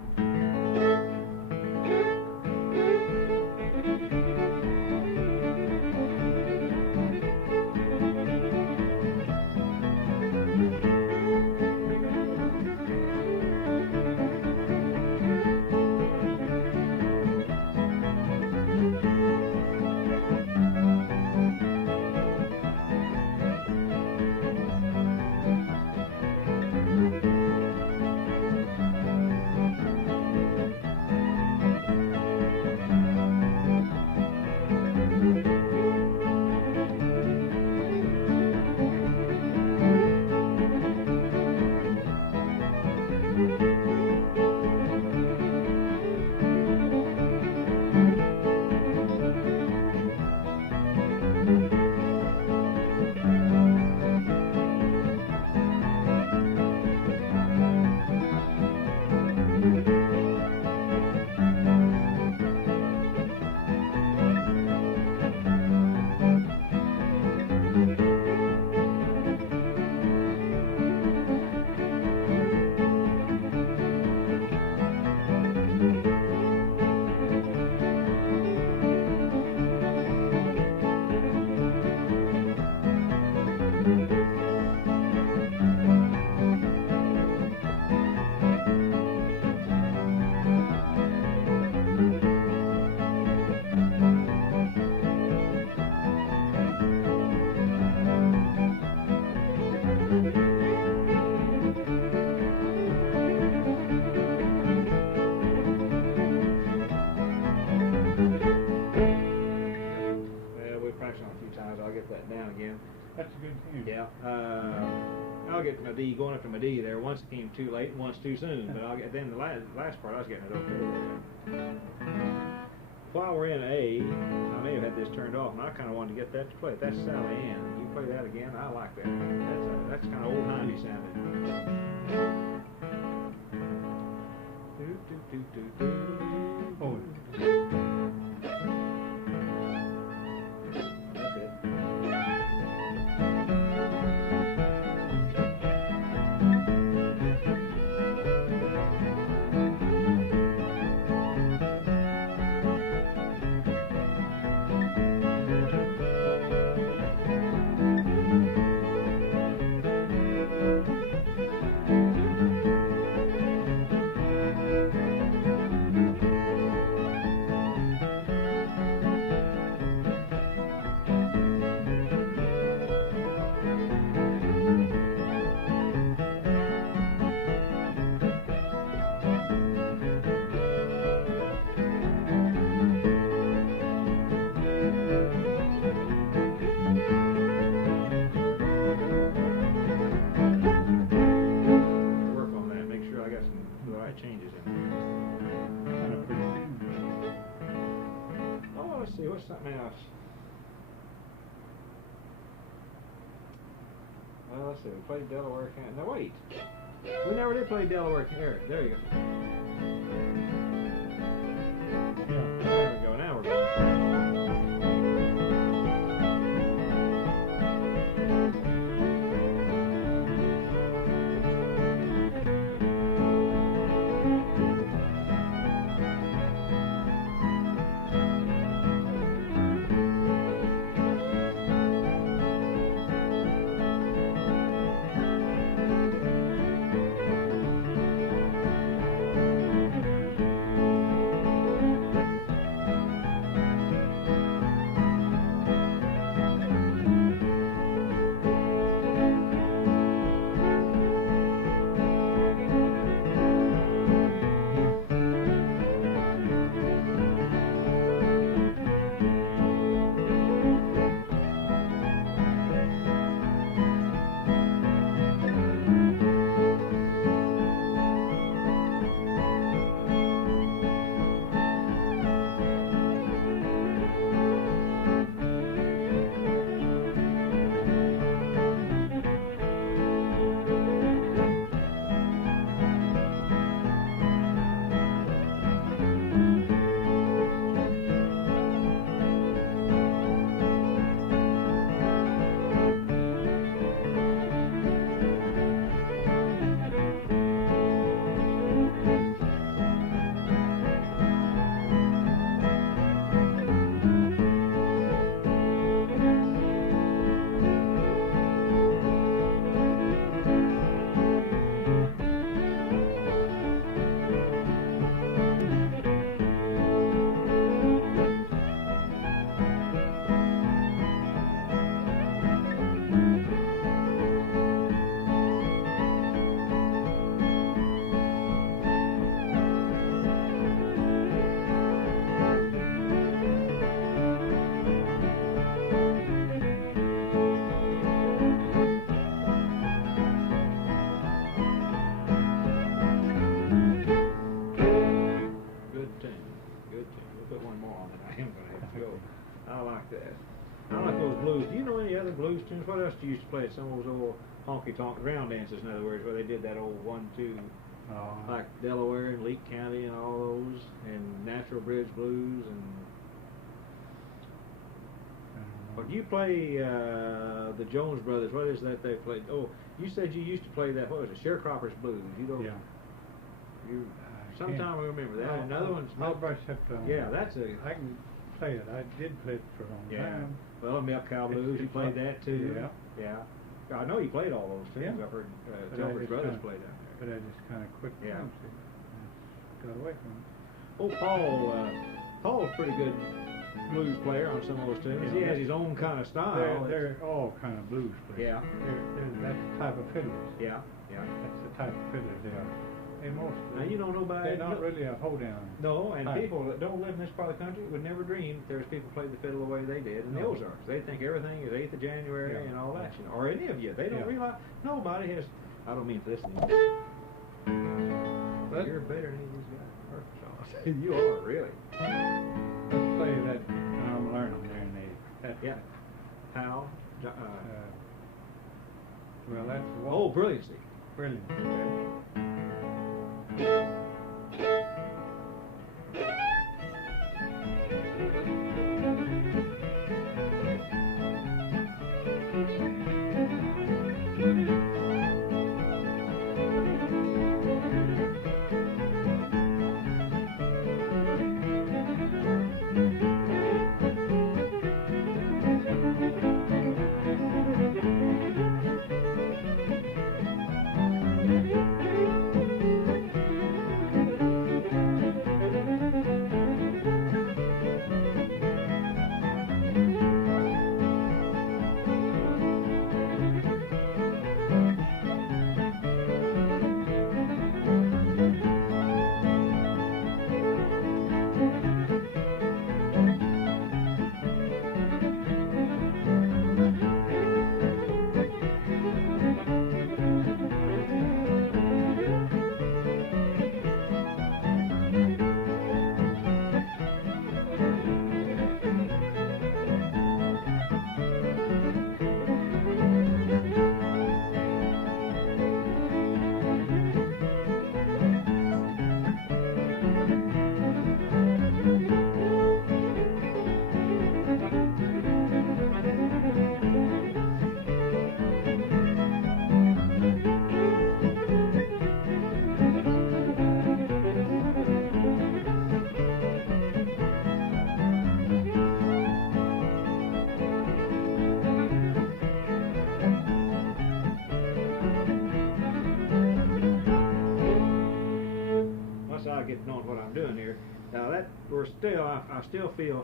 same thing. Yeah. I'll get my D, going up to my D there. Once it came too late and once too soon, but I'll get, then the last part I was getting it okay there. While we're in A, I may have had this turned off, and I kind of wanted to get that to play. That's Sally Ann. You play that again? I like that. That's kind of old-timey sounding. Oh. That's it. Changes in there. Kind of pretty thing. Oh, let's see, what's something else? Well, let's see, we played Delaware County. No, wait. We never did play Delaware County. There you go. Yeah. There we go, now we're going. Blues tunes. What else do you used to play at some of those old honky-tonk ground dances, in other words, where they did that old 1-2, like Delaware and Leake County and all those, and Natural Bridge Blues, and... Well, you play the Jones Brothers. What is that they played? Oh, you said you used to play that, what was it, Sharecroppers Blues. You don't... Yeah. You... Sometime I remember that. Another one's... I'll brush up on Yeah, that's a... I can play it. I did play it for a long time. Well, Milk Cow Blues, you played that too. Yeah. Yeah. I know you played all those tunes. Yeah. I've heard But Jones Brothers play down there. But I just kind of quit Yeah. dancing. Got away from it. Oh, Paul's a pretty good blues player on some of those tunes. Yeah. He has his own kind of style. They're all kind of blues players. Yeah. That's the type of fiddlers. Yeah, yeah. That's the type of fiddler they are. They mostly. Now you don't know about They're not really a hoedown. No, and Right. people that don't live in this part of the country would never dream that there's people play the fiddle the way they did in the No. Ozarks. They think everything is 8th of January Yeah. and all that, you know, or any of you. They don't Yeah. realize, nobody has, I don't mean to listen. But You're better than these guys. You are, really. let's play that I'm learning there in the. That, Yeah. Powell. Well, that's Oh, Brilliancy. brilliant. Once I get knowing what I'm doing here, now that we're still, I still feel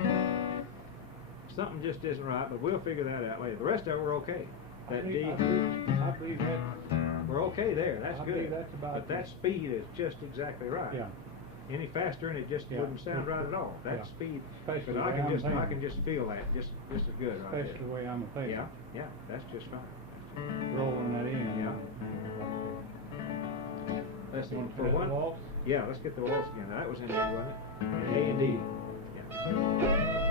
something just isn't right, but we'll figure that out later. The rest of it we're okay. That D, I believe that. we're okay there. That's I good. believe that's about But that it. speed is just exactly right. Yeah. Any faster and it just Yeah. wouldn't sound right at all. That Yeah. speed, Especially but the way I'm I playing. can just feel that just as good right Especially the way I'm there. playing. Yeah, yeah, that's just fine. Rolling that in. Yeah. Let's see, for Fiddle one, waltz? yeah, let's get the waltz again. That was in D, wasn't it? And A and D. Yeah.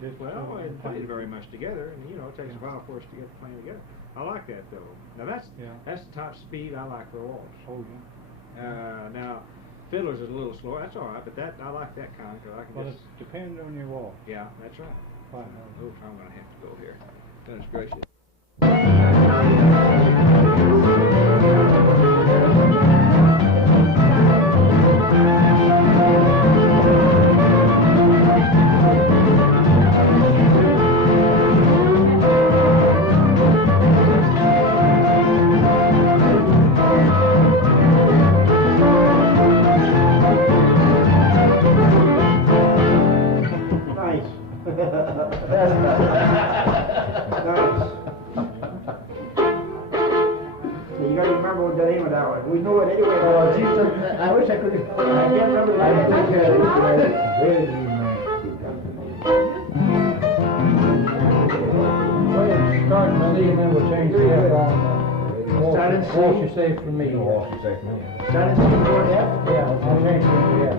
just Well, it played very much together, and you know, it takes a while for us to get the playing together. I like that though. Now that's the top speed I like for a waltz. Oh yeah. Now, fiddlers is a little slower. That's all right, but that I like that kind because I can Well, just. it depends on your waltz. Yeah, that's right. Fine. Oops, I'm gonna have to go here. Goodness gracious. We know it anyway. Oh, Jesus. I wish I could have. I can't remember the name. Start in C and then we'll change the F on Start in C. Waltz you say for me. Waltz you say for me. Start in C and go to F? Yeah, I'll change it to F.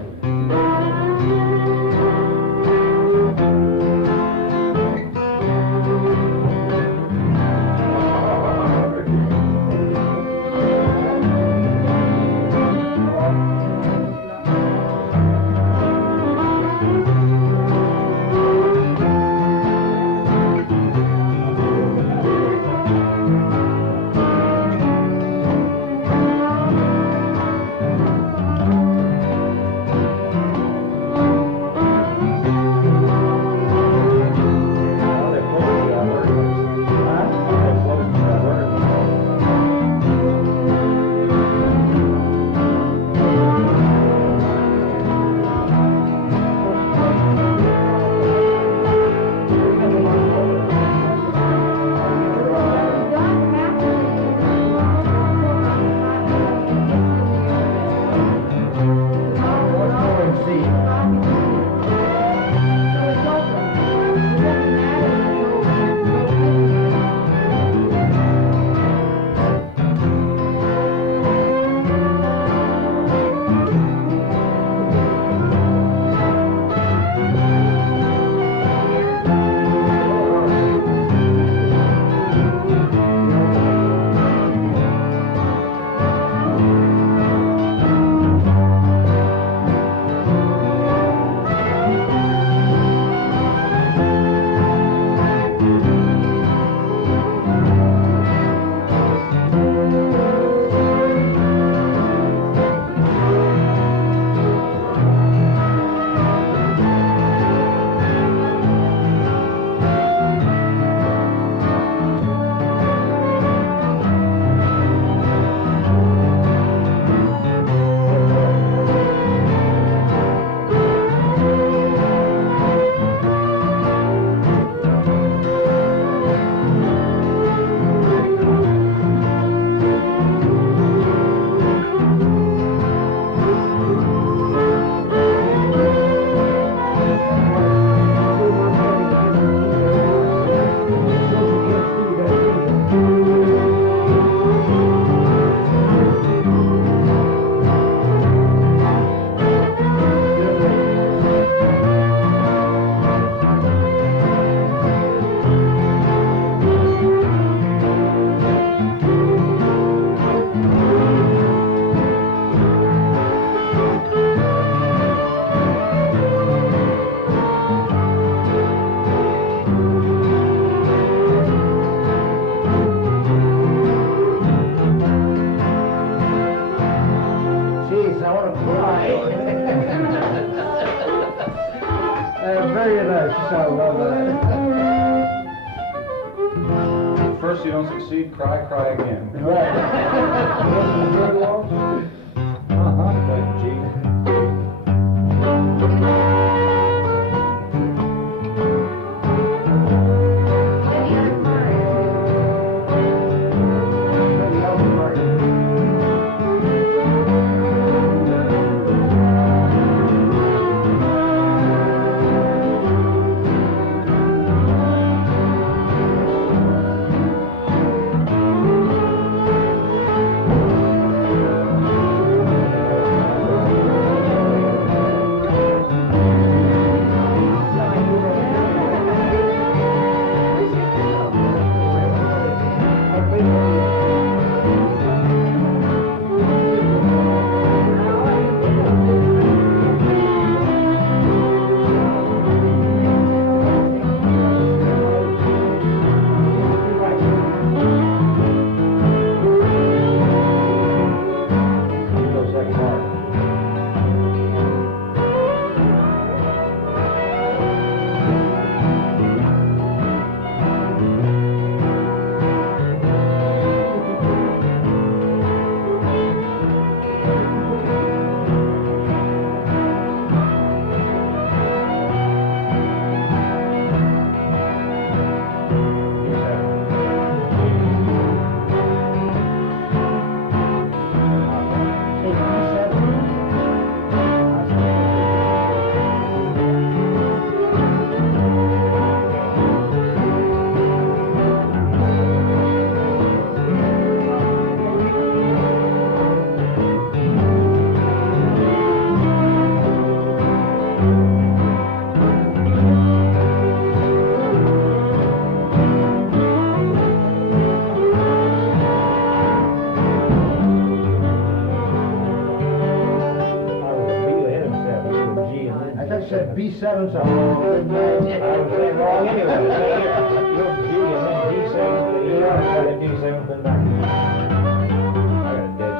Very nice. I love that. First you don't succeed, cry again. Right. Like G. B7 song. I was saying wrong anyway. Look, G and then D7 for the E, and then D7 for the back. I got a dead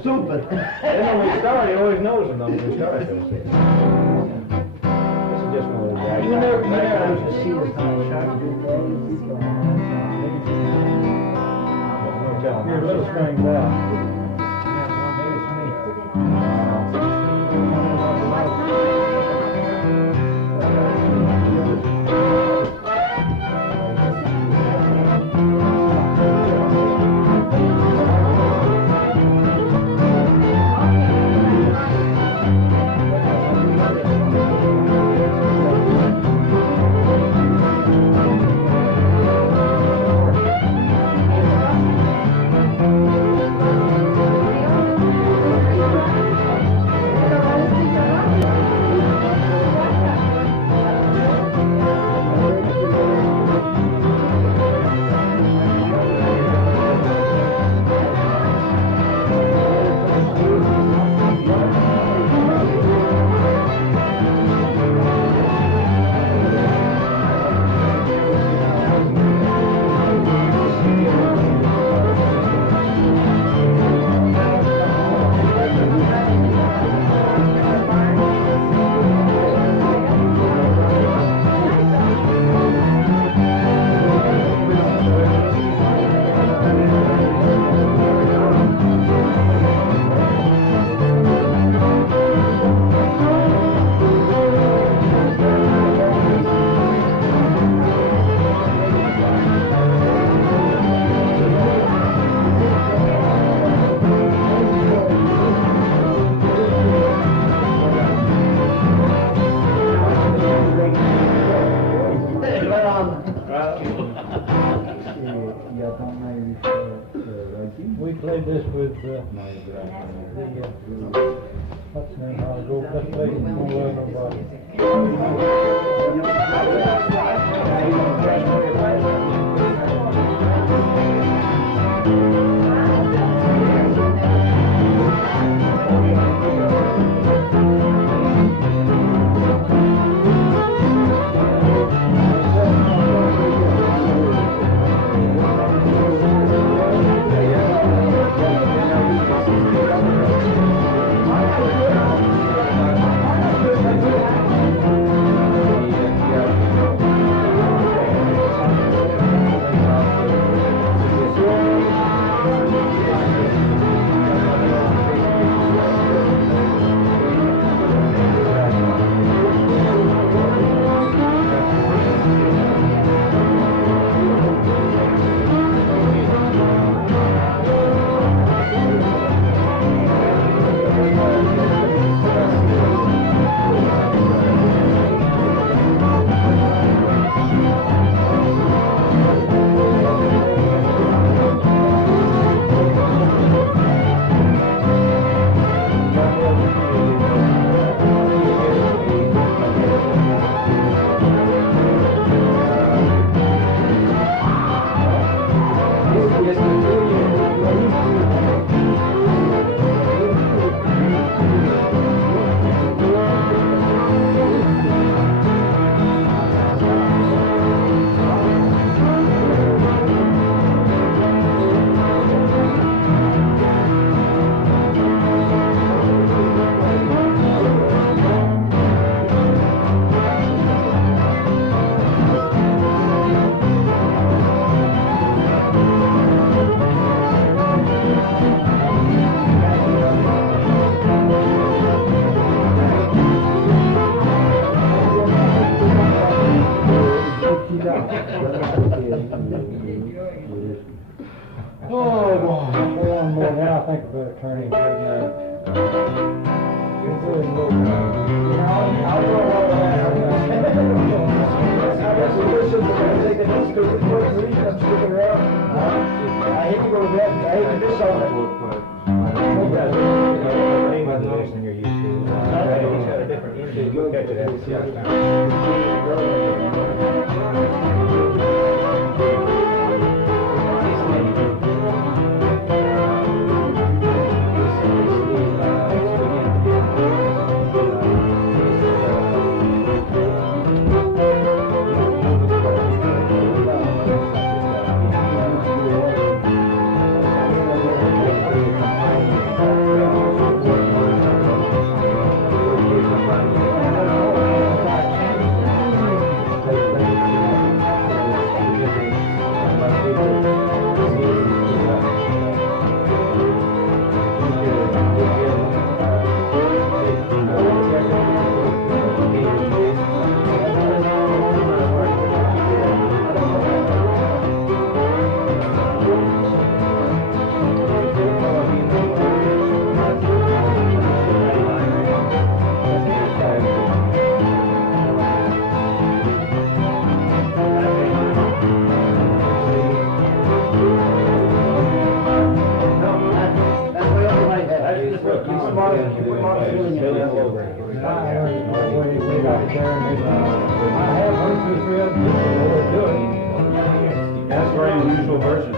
Stupid. Then when we start, he always knows them when we start. This is just one of those guys. You never used to see us on You're a little strange out. We played this with, what's the name, I'll go, let's play it, won't worry nobody. Oh, boy. One more now, I think I better turn him right now. I hate to go to bed, I hate to miss all that. That's very unusual version.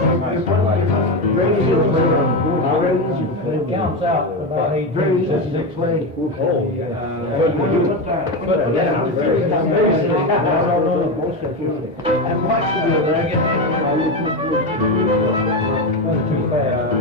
It counts out about 18, 6. And watch the dragon. That's too fast.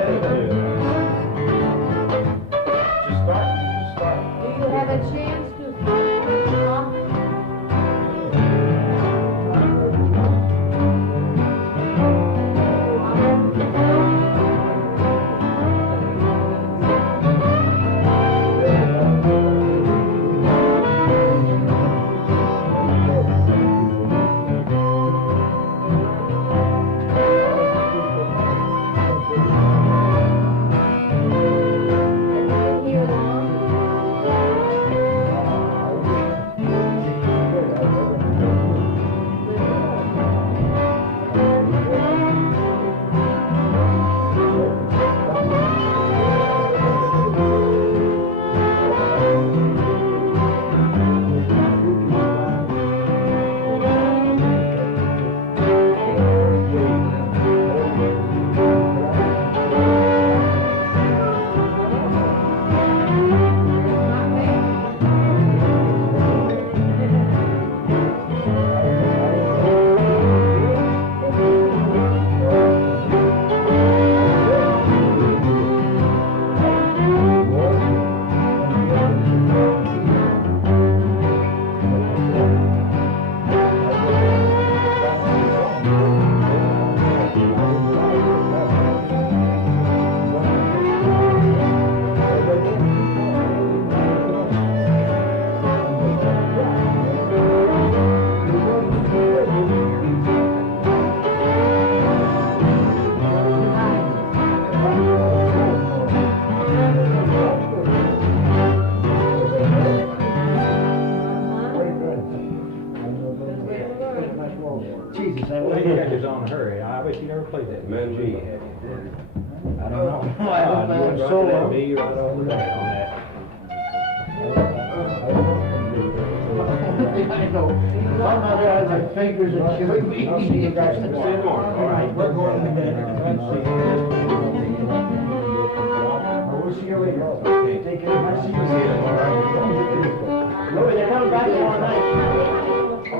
Just start, just start. Do you have a chance to talk? Here long? Jesus, I Well, wish you got yours on a hurry. I bet you never played that. Man, G, G. have you? I don't know. I Oh, hope you I went was right to solo. that B right over there on that. I know. Somehow there are my fingers are killing me. I'll see you guys tomorrow. All right, we're going to bed. We'll see you later. Okay. Take care. I'll see you later. Louis, they're coming back tomorrow night.